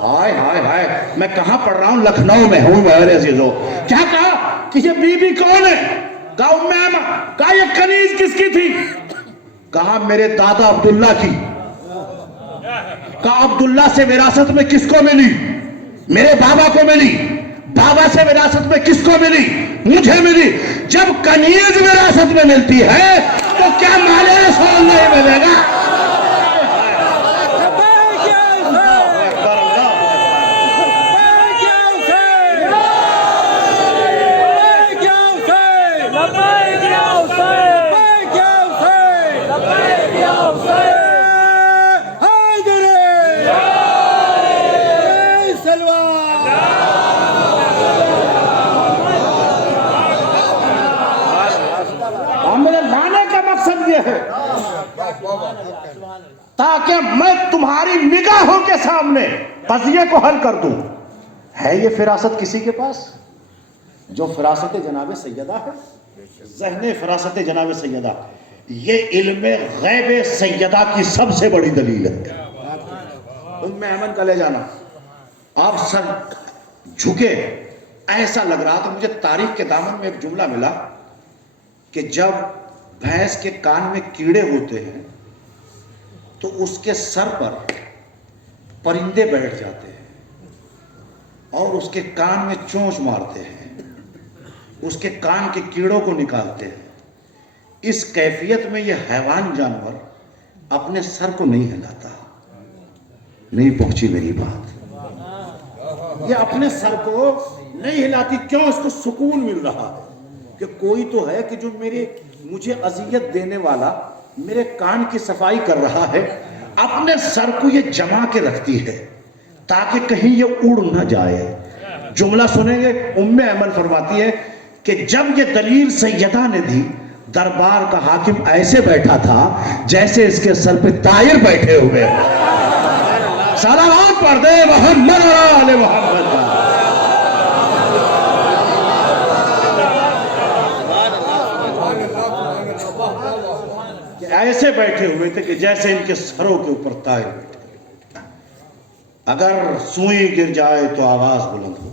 ہائے ہائے ہائے، میں کہاں پڑھ رہا ہوں؟ لکھنؤ میں ہوں میرے عزیزو۔ کیا کہا کہ یہ بی بی کون ہے؟ کہا ام ایمن۔ کہا یہ کنیز کس کی تھی؟ کہا میرے دادا عبداللہ کی۔ کہا عبداللہ سے وراثت میں کس کو ملی؟ میرے بابا کو ملی۔ بابا سے وراثت میں کس کو ملی؟ مجھے ملی۔ جب کنیز وراثت میں ملتی ہے تو کیا مال رسول نہیں ملے گا؟ تاکہ میں تمہاری نگاہوں کے سامنے قضیے کو حل کر دوں۔ ہے یہ فراست کسی کے پاس جو فراست جناب سیدہ ہے؟ ذہن فراست جناب سیدہ یہ علم غیب سیدہ کی سب سے بڑی دلیل ہے۔ ام ایمن کا لے جانا، آپ سر جھکے، ایسا لگ رہا تھا مجھے تاریخ کے دامن میں ایک جملہ ملا کہ جب بھینس کے کان میں کیڑے ہوتے ہیں تو اس کے سر پر پرندے بیٹھ جاتے ہیں اور اس کے کان میں چونچ مارتے ہیں، اس کے کان کے کیڑوں کو نکالتے ہیں۔ اس کیفیت میں یہ حیوان جانور اپنے سر کو نہیں ہلاتا۔ نہیں پہنچی میری بات؟ یہ اپنے سر کو نہیں ہلاتی، کیوں؟ اس کو سکون مل رہا ہے کہ کوئی تو ہے کہ جو مجھے اذیت دینے والا میرے کان کی صفائی کر رہا ہے۔ اپنے سر کو یہ جما کے رکھتی ہے تاکہ کہیں یہ اڑ نہ جائے۔ جملہ سنیں گے، ام ایمن فرماتی ہے کہ جب یہ دلیل سیدہ نے دی، دربار کا حاکم ایسے بیٹھا تھا جیسے اس کے سر پہ طائر بیٹھے ہوئے۔ صلوات پڑھ دے محمد اور آل محمد۔ ایسے بیٹھے ہوئے تھے کہ جیسے ان کے سروں کے اوپر طائر بیٹھے۔ اگر سوئی گر جائے تو آواز بلند ہو۔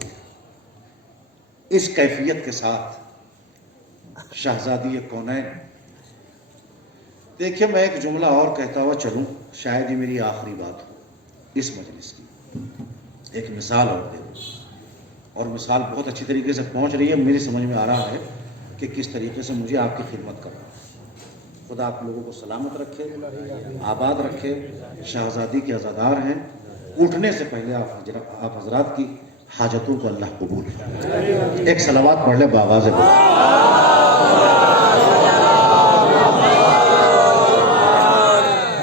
اس کیفیت کے ساتھ شہزادی کونین، دیکھیے میں ایک جملہ اور کہتا ہوا چلوں، شاید یہ میری آخری بات ہو اس مجلس کی۔ ایک مثال اور دے دوں، اور مثال بہت اچھی طریقے سے پہنچ رہی ہے، میری سمجھ میں آ رہا ہے کہ کس طریقے سے مجھے آپ کی خدمت کرنا ہے۔ خدا آپ لوگوں کو سلامت رکھے، آباد رکھے۔ شہزادی کے عزادار ہیں، اٹھنے سے پہلے آپ حضرات کی حاجتوں کو اللہ قبول فرمائے۔ ایک صلوات پڑھ لے باواز بول۔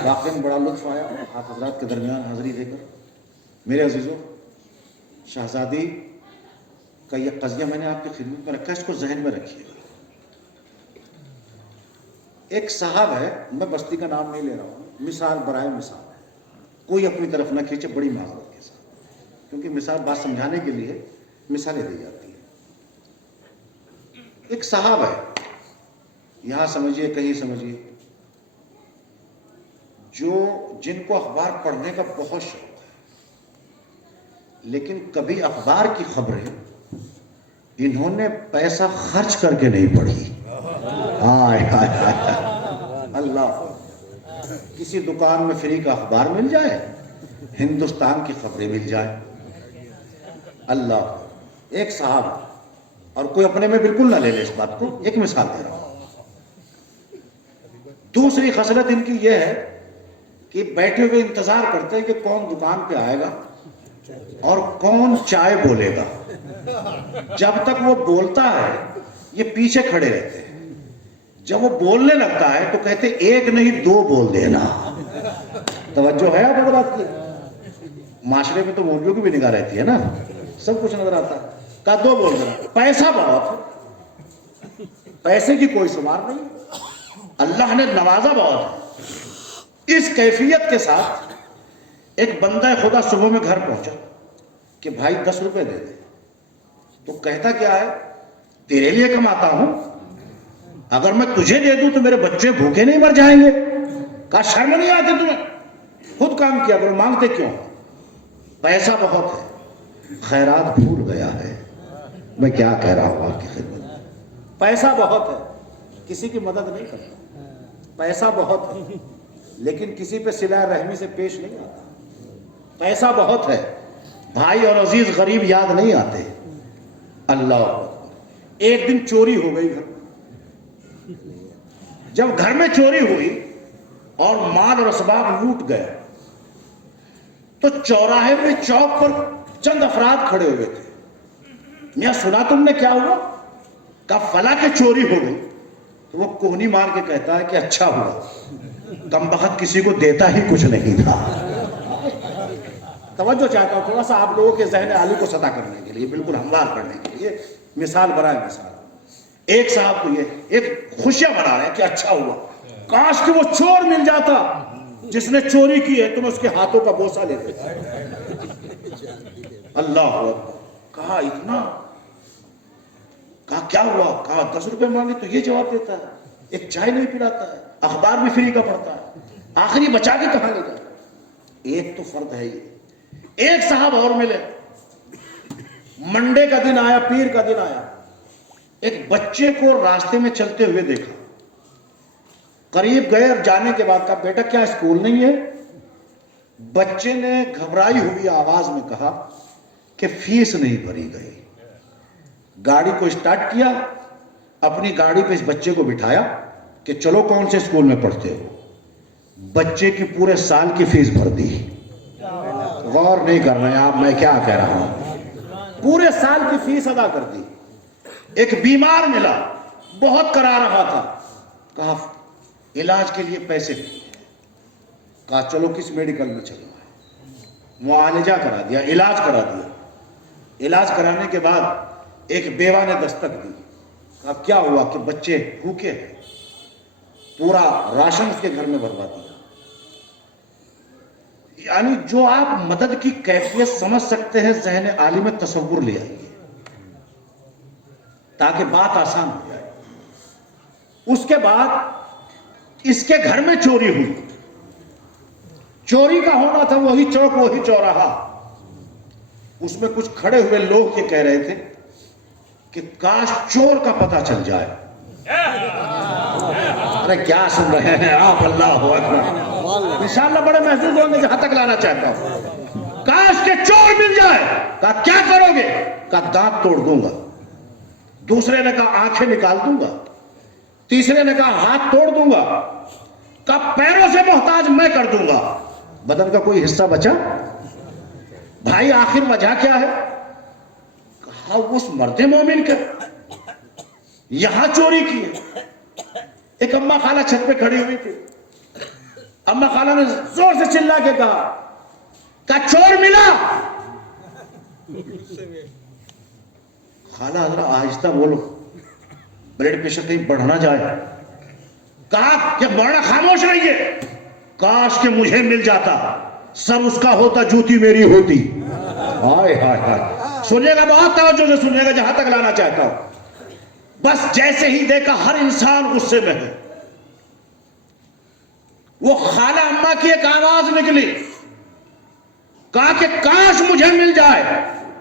واقعی بڑا لطف آیا آپ حضرات کے درمیان حاضری دے کر۔ میرے عزیزوں، شہزادی کا یہ قضیہ میں نے آپ کی خدمت میں رکھا، اس کو ذہن میں رکھیے گا۔ ایک صاحب ہے، میں بستی کا نام نہیں لے رہا ہوں، مثال برائے مثال ہے، کوئی اپنی طرف نہ کھینچے، بڑی معذرت کے ساتھ، کیونکہ مثال بات سمجھانے کے لیے مثالیں دی جاتی ہیں۔ ایک صاحب ہے، یہاں سمجھیے کہیں سمجھیے، جن کو اخبار پڑھنے کا بہت شوق ہے لیکن کبھی اخبار کی خبریں انہوں نے پیسہ خرچ کر کے نہیں پڑھی، ہائے ہائے ہائے اللہ، کسی دکان میں فری کا اخبار مل جائے، ہندوستان کی خبریں مل جائیں، اللہ۔ ایک صاحب، اور کوئی اپنے میں بالکل نہ لے لے اس بات کو، ایک مثال دے رہا ہوں۔ دوسری خصلت ان کی یہ ہے کہ بیٹھے ہوئے انتظار کرتے ہیں کہ کون دکان پہ آئے گا اور کون چائے بولے گا۔ جب تک وہ بولتا ہے یہ پیچھے کھڑے رہتے ہیں، جب وہ بولنے لگتا ہے تو کہتے ایک نہیں دو بول دینا۔ توجہ ہے آپ حضرات کی؟ معاشرے میں تو مولویوں کی بھی نگاہ رہتی ہے نا، سب کچھ نظر آتا ہے، کہا دو بول دینا۔ پیسہ بہت ہے، پیسے کی کوئی شمار نہیں، اللہ نے نوازا بہت ہے۔ اس کیفیت کے ساتھ ایک بندہ خدا صبح میں گھر پہنچا کہ بھائی 10 روپے دے دے، تو کہتا کیا ہے، تیرے لیے کماتا ہوں، اگر میں تجھے دے دوں تو میرے بچے بھوکے نہیں مر جائیں گے۔ کہا شرم نہیں آتی تمہیں؟ خود کام کیا کرو، مانگتے کیوں؟ پیسہ بہت ہے، خیرات بھول گیا ہے۔ میں کیا کہہ رہا ہوں آپ کی خدمت میں، پیسہ بہت ہے، کسی کی مدد نہیں کرتا، پیسہ بہت ہے لیکن کسی پہ صلہ رحمی سے پیش نہیں آتا، پیسہ بہت ہے، بھائی اور عزیز غریب یاد نہیں آتے، اللہ۔ ایک دن چوری ہو گئی گھر میں، جب گھر میں چوری ہوئی اور مال اور اسباب لوٹ گئے تو چوراہے میں چوک پر چند افراد کھڑے ہوئے تھے۔ میاں سنا تم نے کیا ہوا؟ کہا فلاں کے چوری ہو گئی۔ تو وہ کوہنی مار کے کہتا ہے کہ اچھا ہوا، کم بخت کسی کو دیتا ہی کچھ نہیں تھا۔ توجہ چاہتا ہوں تھوڑا سا آپ لوگوں کے ذہن عالی کو سطح کرنے کے لیے، بالکل ہموار کرنے کے لیے، مثال برائے مثال۔ ایک صاحب کو یہ ایک خوشیاں منا رہے ہیں کہ اچھا ہوا، کاش کہ وہ چور مل جاتا جس نے چوری کی ہے، تم اس کے ہاتھوں کا بوسہ لے لیتے۔ اللہ اکبر۔ کہا اتنا؟ کہا کیا ہوا؟ کہا 10 روپے مانگے تو یہ جواب دیتا ہے، ایک چائے نہیں پلاتا ہے، اخبار بھی فری کا پڑھتا ہے، آخری بچا کے کہاں لے جاتا ہے؟ ایک تو فرد ہے یہ۔ ایک صاحب اور ملے، منڈے کا دن آیا، پیر کا دن آیا، ایک بچے کو راستے میں چلتے ہوئے دیکھا، قریب گئے اور جانے کے بعد کہا بیٹا کیا اسکول نہیں ہے؟ بچے نے گھبرائی ہوئی آواز میں کہا کہ فیس نہیں بھری گئی۔ گاڑی کو اسٹارٹ کیا، اپنی گاڑی پہ اس بچے کو بٹھایا کہ چلو کون سے اسکول میں پڑھتے ہو؟ بچے کی پورے سال کی فیس بھر دی۔ غور نہیں کر رہے ہیں آپ میں کیا کہہ رہا ہوں، پورے سال کی فیس ادا کر دی۔ ایک بیمار ملا، بہت کرا رہا تھا، کہا علاج کے لیے پیسے نہیں، کہا چلو کس میڈیکل میں چلو، معالجہ کرا دیا، علاج کرا دیا۔ علاج کرانے کے بعد ایک بیوہ نے دستک دی، کہا کیا ہوا؟ کہ بچے بھوکے ہیں، پورا راشن اس کے گھر میں بھروا دیا۔ یعنی جو آپ مدد کی کیفیت سمجھ سکتے ہیں ذہن عالی میں تصور لے آئیے تاکہ بات آسان ہو جائے۔ اس کے بعد اس کے گھر میں چوری ہوئی، چوری کا ہونا تھا وہی چوک وہی چوراہا، اس میں کچھ کھڑے ہوئے لوگ یہ کہہ رہے تھے کہ کاش چور کا پتہ چل جائے۔ ارے کیا سن رہے ہیں آپ، اللہ اکبر۔ انشاءاللہ بڑے محظوظ ہوں گے، جہاں تک لانا چاہتا ہوں، کاش کے چور مل جائے۔ کہا کیا کرو گے؟ کہا دانت توڑ دوں گا۔ دوسرے نے کہا آنکھیں نکال دوں گا۔ تیسرے نے کہا ہاتھ توڑ دوں گا۔ کہا پیروں سے محتاج میں کر دوں گا۔ بدن کا کوئی حصہ بچا؟ بھائی آخر وجہ کیا ہے؟ کہا اس مرد مومن کے یہاں چوری کی ہے۔ ایک اماں خالہ چھت پہ کھڑی ہوئی تھی، اماں خالہ نے زور سے چلا کے کہا چور ملا؟ خالہ ذرا آہستہ بولو، بلڈ پریشر کہیں بڑھ نہ جائے۔ کہا کہ بڑا خاموش رہیے، کاش کہ مجھے مل جاتا، سر اس کا ہوتا جوتی میری ہوتی۔ ہائے ہائے ہائے، سنیے گا بہت توجہ سے سنیے گا، جہاں تک لانا چاہتا ہوں۔ بس جیسے ہی دیکھا ہر انسان غصے میں ہے. وہ خالہ اماں کی ایک آواز نکلی, کہا کہ کاش مجھے مل جائے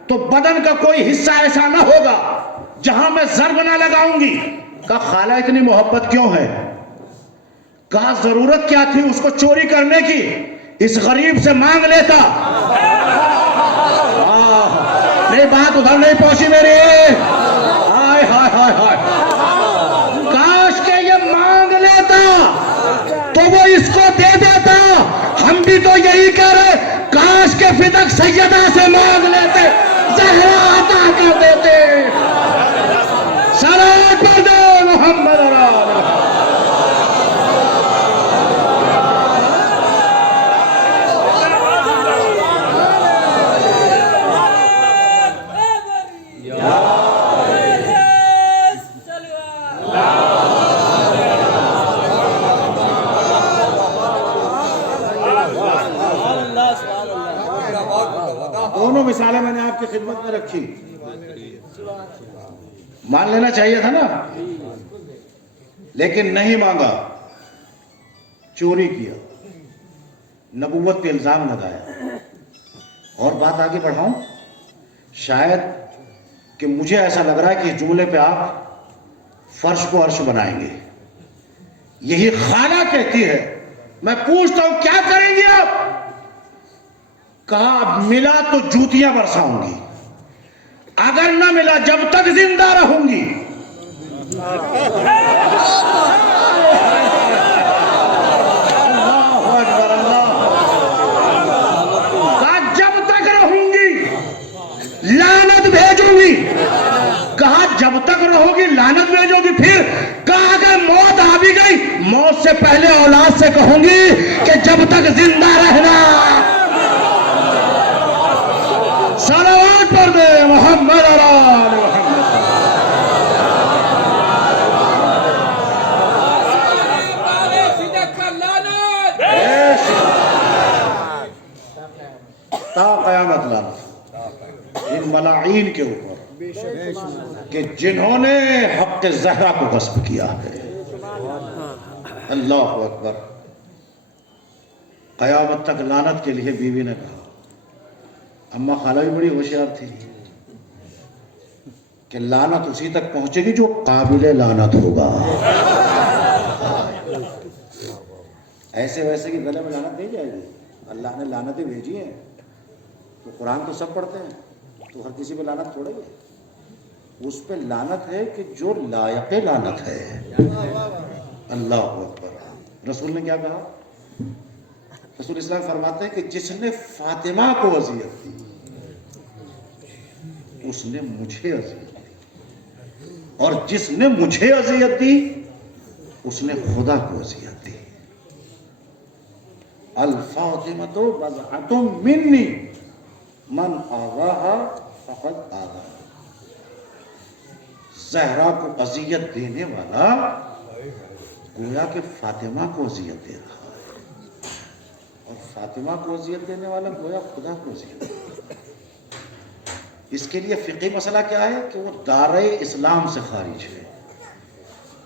تو بدن کا کوئی حصہ ایسا نہ ہوگا جہاں میں ضرب نہ لگاؤں گی. کہا خالہ اتنی محبت کیوں ہے؟ کہا ضرورت کیا تھی اس کو چوری کرنے کی, اس غریب سے مانگ لیتا. نہیں بات ادھر نہیں پہنچی میری. ہائے ہائے ہائے ہائے, کاش کہ یہ مانگ لیتا تو وہ اس کو دے دیتا. ہم بھی تو یہی کہہ رہے, کاش کے فدق سیدہ سے مانگ لیتے, زہرا عطا کر دیتے. صلوات پڑھ دو محمد دونوں مثالیں میں نے آپ کی خدمت میں رکھی. مان لینا چاہیے تھا نا, لیکن نہیں مانگا, چوری کیا, نبوت پہ الزام لگایا. اور بات آگے بڑھاؤں, شاید کہ مجھے ایسا لگ رہا ہے کہ اس جملے پہ آپ فرش کو عرش بنائیں گے. یہی خالہ کہتی ہے. میں پوچھتا ہوں کیا کریں گے آپ؟ کہا اب ملا تو جوتیاں برساؤں گی, اگر نہ ملا جب تک زندہ رہوں گی. کہا جب تک رہوں گی لعنت بھیجوں گی. کہا جب تک رہو گی لعنت بھیجو گی. پھر کہا اگر موت آ بھی گئی, موت سے پہلے اولاد سے کہوں گی کہ جب تک زندہ رہنا. صلوات پڑھ دے محمد آل محمد. تا قیامت لعنت ان ملاعین کے اوپر کہ جنہوں نے حق زہرا کو غصب کیا ہے. اللہ اکبر. قیامت تک لعنت کے لیے بیوی نے کہا. اما خالہ بھی بڑی ہوشیار تھی کہ لعنت اسی تک پہنچے گی جو قابل لعنت ہوگا. ایسے ویسے کی گلے میں لعنت نہیں جائے گی. اللہ نے لعنتیں بھیجی ہیں تو قرآن تو سب پڑھتے ہیں, تو ہر کسی پہ لعنت تھوڑے گی. اس پہ لعنت ہے کہ جو لائق لعنت ہے. اللہ اکبر. رسول نے کیا کہا؟ رسول اسلام فرماتے ہیں کہ جس نے فاطمہ کو اذیت دی اس نے مجھے اذیت دی, اور جس نے مجھے اذیت دی اس نے خدا کو اذیت دی. الفاطمۃ بضعۃ منی من آذاها فقد آذانی. زہرا کو اذیت دینے والا گویا کہ فاطمہ کو اذیت دے رہا ہے, اور فاطمہ کو اذیت دینے والا گویا خدا کو اذیت دے رہا ہے. اس کے لیے فقہی مسئلہ کیا ہے کہ وہ دارِ اسلام سے خارج ہے.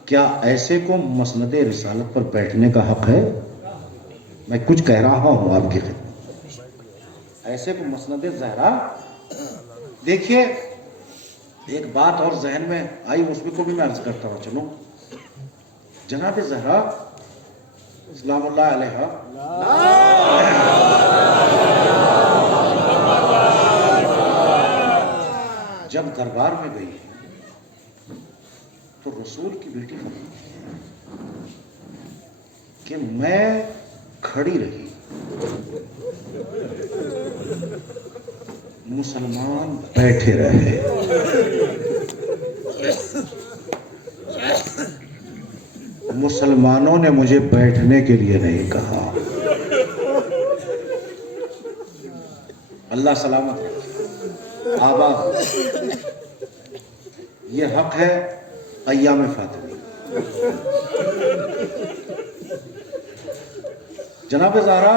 کیا ایسے کو مسند رسالت پر بیٹھنے کا حق ہے؟ میں کچھ کہہ رہا ہوں آپ کی خدمت. ایسے کو مسند زہرا, دیکھیے ایک بات اور ذہن میں آئی, اس کو بھی میں عرض کرتا ہوں. چلو, جناب زہرا سلام اللہ علیہ جب دربار میں گئی تو رسول کی بیٹی فرماتی کہ میں کھڑی رہی, مسلمان بیٹھے رہے. مسلمانوں نے مجھے بیٹھنے کے لیے نہیں کہا. اللہ سلامت رکھے, آباد. یہ حق ہے ایام فاطمی. جناب زہرا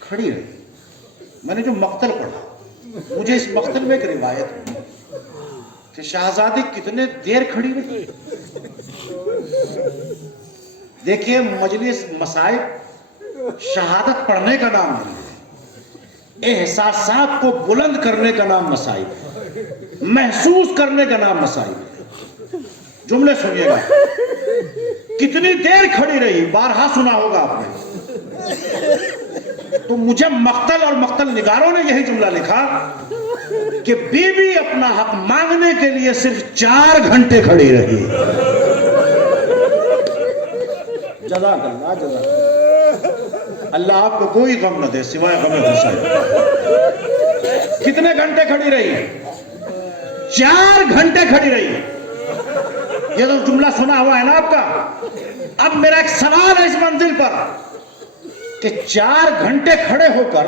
کھڑی رہی. میں نے جو مقتل پڑھا, مجھے اس مقتل میں ایک روایت ہے کہ شہزادی کتنے دیر کھڑی رہی. دیکھیے مجلس مصائب شہادت پڑھنے کا نام نہیں ہے، احساسات کو بلند کرنے کا نام مصائب ہے، محسوس کرنے کا نام مصائب ہے. جملے سنیے گا. کتنی دیر کھڑی رہی، بارہا سنا ہوگا آپ نے. تو مجھے مقتل اور مقتل نگاروں نے یہی جملہ لکھا کہ بی بی اپنا حق مانگنے کے لیے صرف 4 گھنٹے کھڑی رہی. جزاک اللہ، جزاک اللہ. اللہ آپ کو کوئی غم نہ دے سوائے غم حسین. کتنے گھنٹے کھڑی رہی؟ 4 گھنٹے کھڑی رہی. یہ تو جملہ سنا ہوا ہے نا آپ کا. اب میرا ایک سوال ہے اس منزل پر کہ 4 گھنٹے کھڑے ہو کر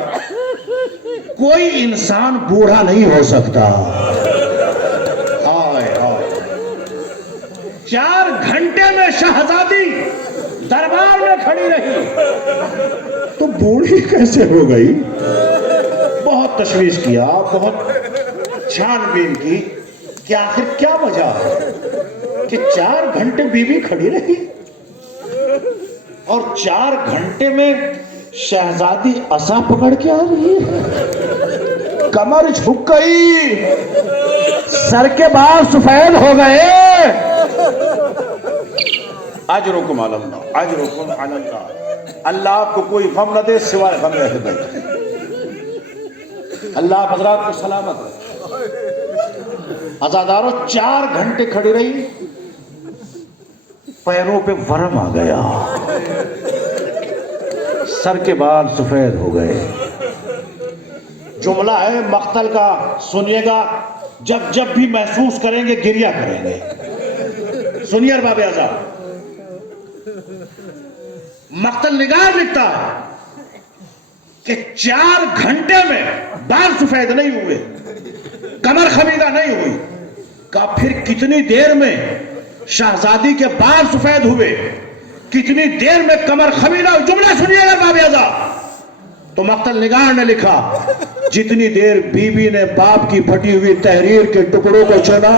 کوئی انسان بوڑھا نہیں ہو سکتا. ہائے ہائے. 4 گھنٹے میں شہزادی دربار میں کھڑی رہی تو بوڑھی کیسے ہو گئی؟ بہت تشویش کیا، بہت چھان بین کی کہ آخر کیا وجہ ہے کہ 4 گھنٹے بی بی کھڑی رہی اور 4 گھنٹے میں شہزادی عصا پکڑ کے آ رہی ہے. کمر جھک گئی، سر کے بال سفید ہو گئے. اجرکم علی اللہ، اجرکم علی اللہ. اللہ آپ کو کوئی غم نہ دے سوائے غم اہل بیت. اللہ حضرات کو سلامت رکھے. عزادارو 4 گھنٹے کھڑی رہی، پیروں پہ ورم آ گیا، سر کے بال سفید ہو گئے. جملہ ہے مقتل کا، سنیے گا. جب جب بھی محسوس کریں گے گریہ کریں گے. سنیے ارباب اعزاز. مقتل نگار لکھتا ہے کہ 4 گھنٹے میں بال سفید نہیں ہوئے، کمر خمیدہ نہیں ہوئی. کہا پھر کتنی دیر میں شہزادی کے بال سفید ہوئے، کتنی دیر میں کمر خمیدہ. جملہ سنیے گا ارباب اعزاز. تو مقتل نگار نے لکھا جتنی دیر بی بی نے باپ کی پھٹی ہوئی تحریر کے ٹکڑوں کو چنا،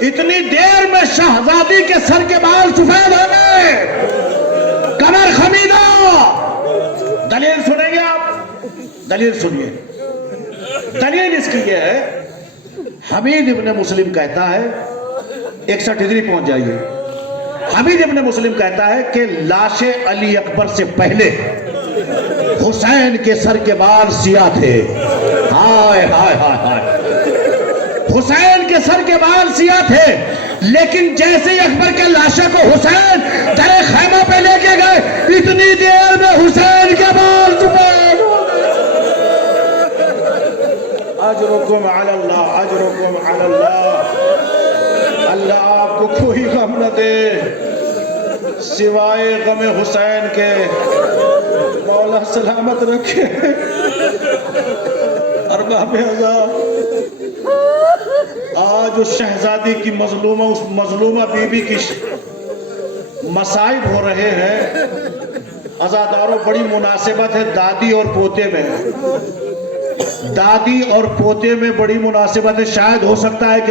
اتنی دیر میں شہزادی کے سر کے بال سفید ہو گئے، کمر خمیدہ. دلیل سنیں گے آپ؟ دلیل سنیے. دلیل اس کی یہ ہے، حمید ابن مسلم کہتا ہے، 61 ڈگری پہنچ جائیے. حمید ابن مسلم کہتا ہے کہ لاش علی اکبر سے پہلے حسین کے سر کے بال سیاہ تھے. ہائے ہائے ہائے ہائے. حسین کے سر کے بال سیاہ تھے، لیکن جیسے ہی اکبر کے لاشے کو حسین در خیمہ پہ لے کے گئے، اتنی دیر میں حسین کے بال سفید ہو گئے. اجرکم علی اللہ، اجرکم علی اللہ. اللہ آپ کو کوئی غم نہ دے سوائے غم حسین کے. مولا سلامت رکھے. ارباب اعزاز، آج اس شہزادی کی مظلومہ، اس مظلومہ بی بی کی مصائب ہو رہے ہیں. عزاداروں بڑی مناسبت ہے دادی اور پوتے میں. دادی اور پوتے میں بڑی مناسبت ہے. شاید ہو سکتا ہے کہ